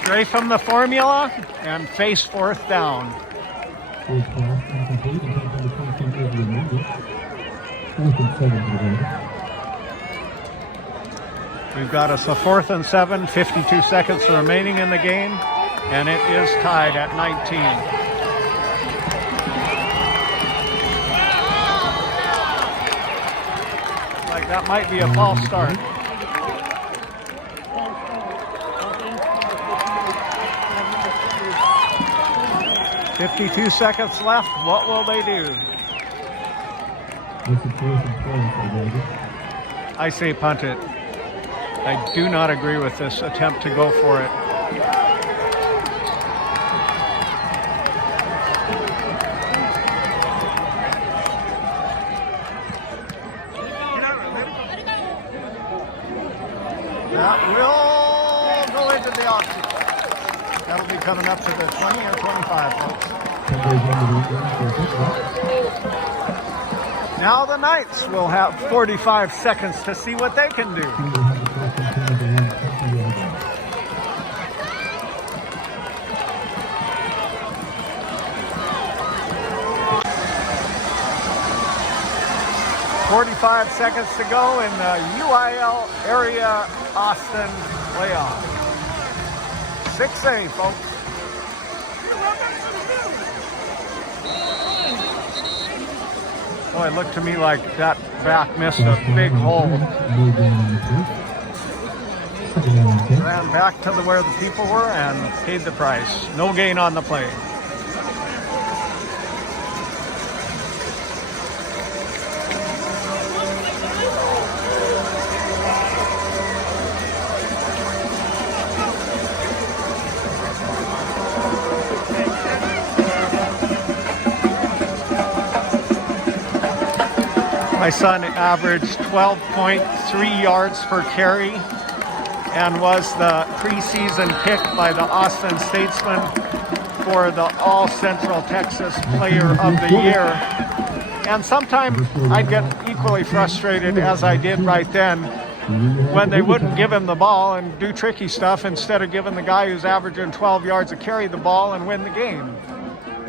Stray from the formula and face fourth down. First pass incomplete. Intention to come from Israel Morgan. 4th and 7 for the Dragons. We've got us a 4th and 7, 52 seconds remaining in the game, and it is tied at 19. Like that might be a false start. 52 seconds left. What will they do? This is 4th and 12 for the Dragons. I say punt it. I do not agree with this attempt to go for it. That will go into the auction. That'll be coming up to the 20 or 25, folks. Now the Knights will have 45 seconds to see what they can do. "45 seconds to go in the UIL Area Austin Playoffs. 6A, folks. Boy, it looked to me like that back missed a big hole. Ran back to where the people were and paid the price. No gain on the play. My son averaged 12.3 yards per carry and was the preseason pick by the Austin Statesman for the All Central Texas Player of the Year. And sometimes I'd get equally frustrated as I did right then when they wouldn't give him the ball and do tricky stuff instead of giving the guy who's averaging 12 yards to carry the ball and win the game.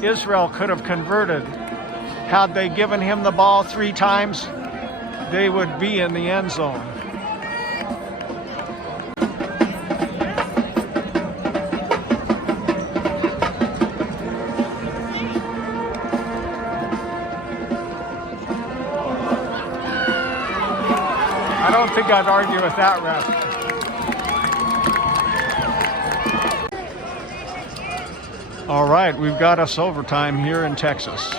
Israel could have converted. Had they given him the ball 3 times, they would be in the end zone. I don't think I'd argue with that ref. All right, we've got us overtime here in Texas.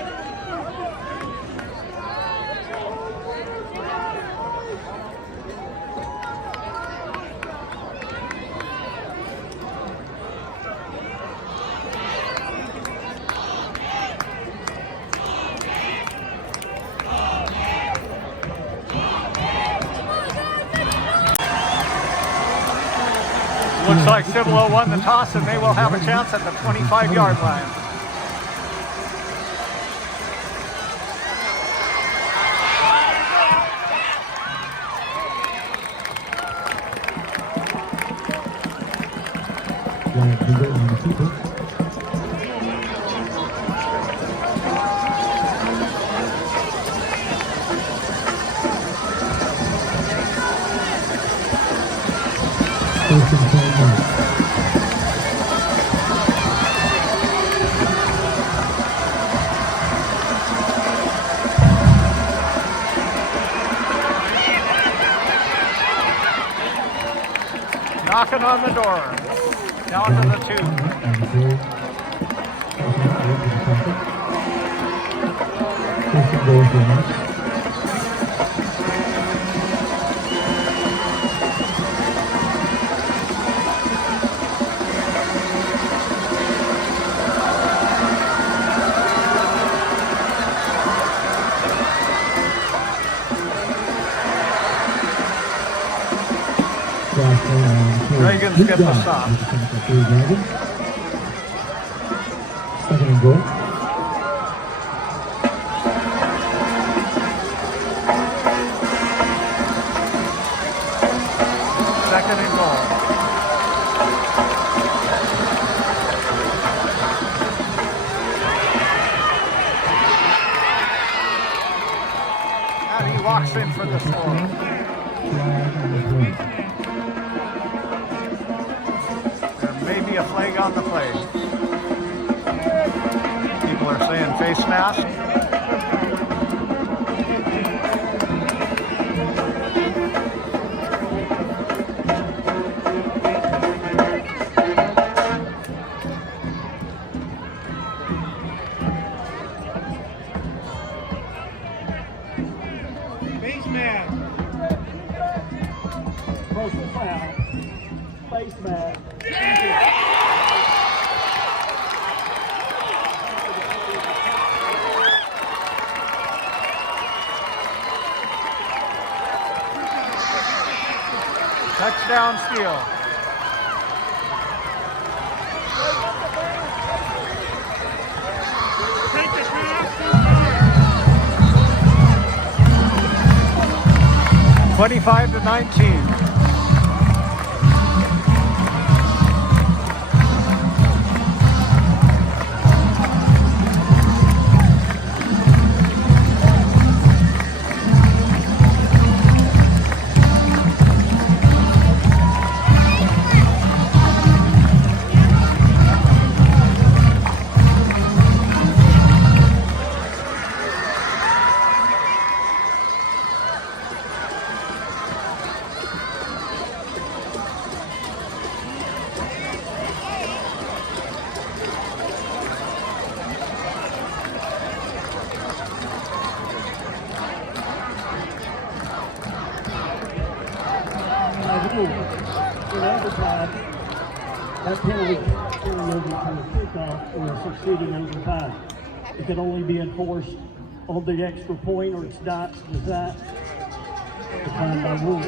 Looks like Cibolo won the toss and they will have a chance at the 25-yard line. Wyatt Beagle on the keeper. First and 10 yards. Knocking on the door. Down to the 2. First and goal for us. Reagan's get the stop. Second and goal. Second and goal. And he walks in for the score. Maybe a flag on the play. People are saying face mask. Face mask. Personal foul. Face mask. Touchdown, Steele. Take the pass. 25-19. In overtime, that penalty carry over to a kickoff or a succeeding overtime. It can only be enforced on the extra point, or it's not defined by rules.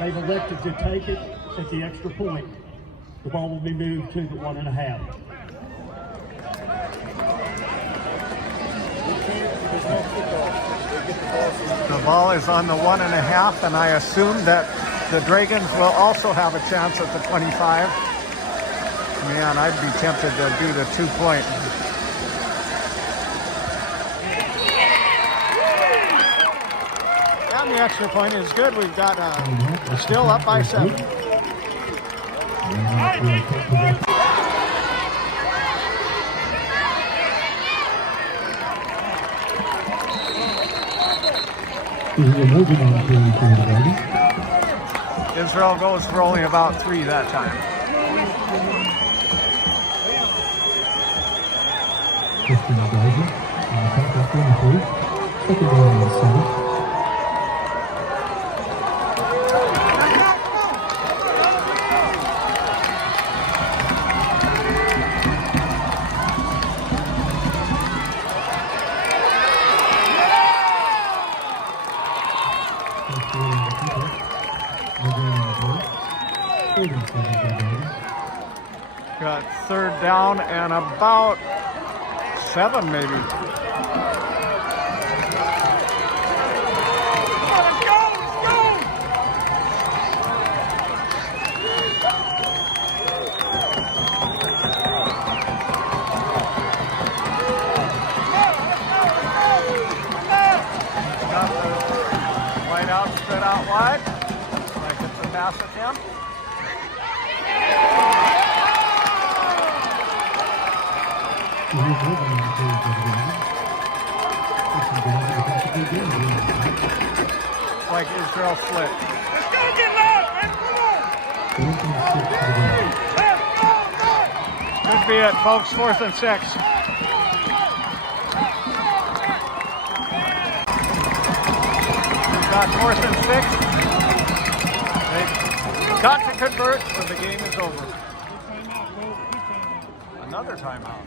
They've elected to take it at the extra point. The ball will be moved to the 1.5. The ball is on the 1.5, and I assume that the Dragons will also have a chance at the 25. Man, I'd be tempted to do the 2-point. And the extra point is good. We've got still up by 7. Israel goes for only about 3 that time. Got 3rd down and about 7 maybe. Got the wide out, spread out wide. Like it's a pass attempt. Like Israel split. Let's go get low! Could be it, folks. 4th and 6. We've got 4th and 6. They've got to convert or the game is over. Another timeout.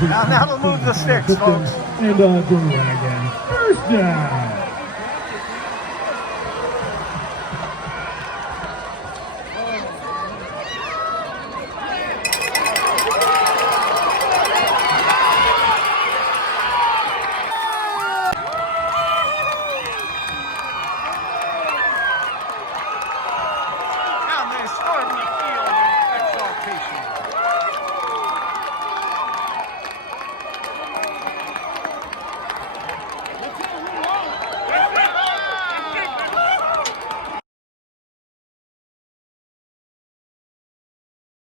Now that'll move the sticks, folks. And Jordan again. First down.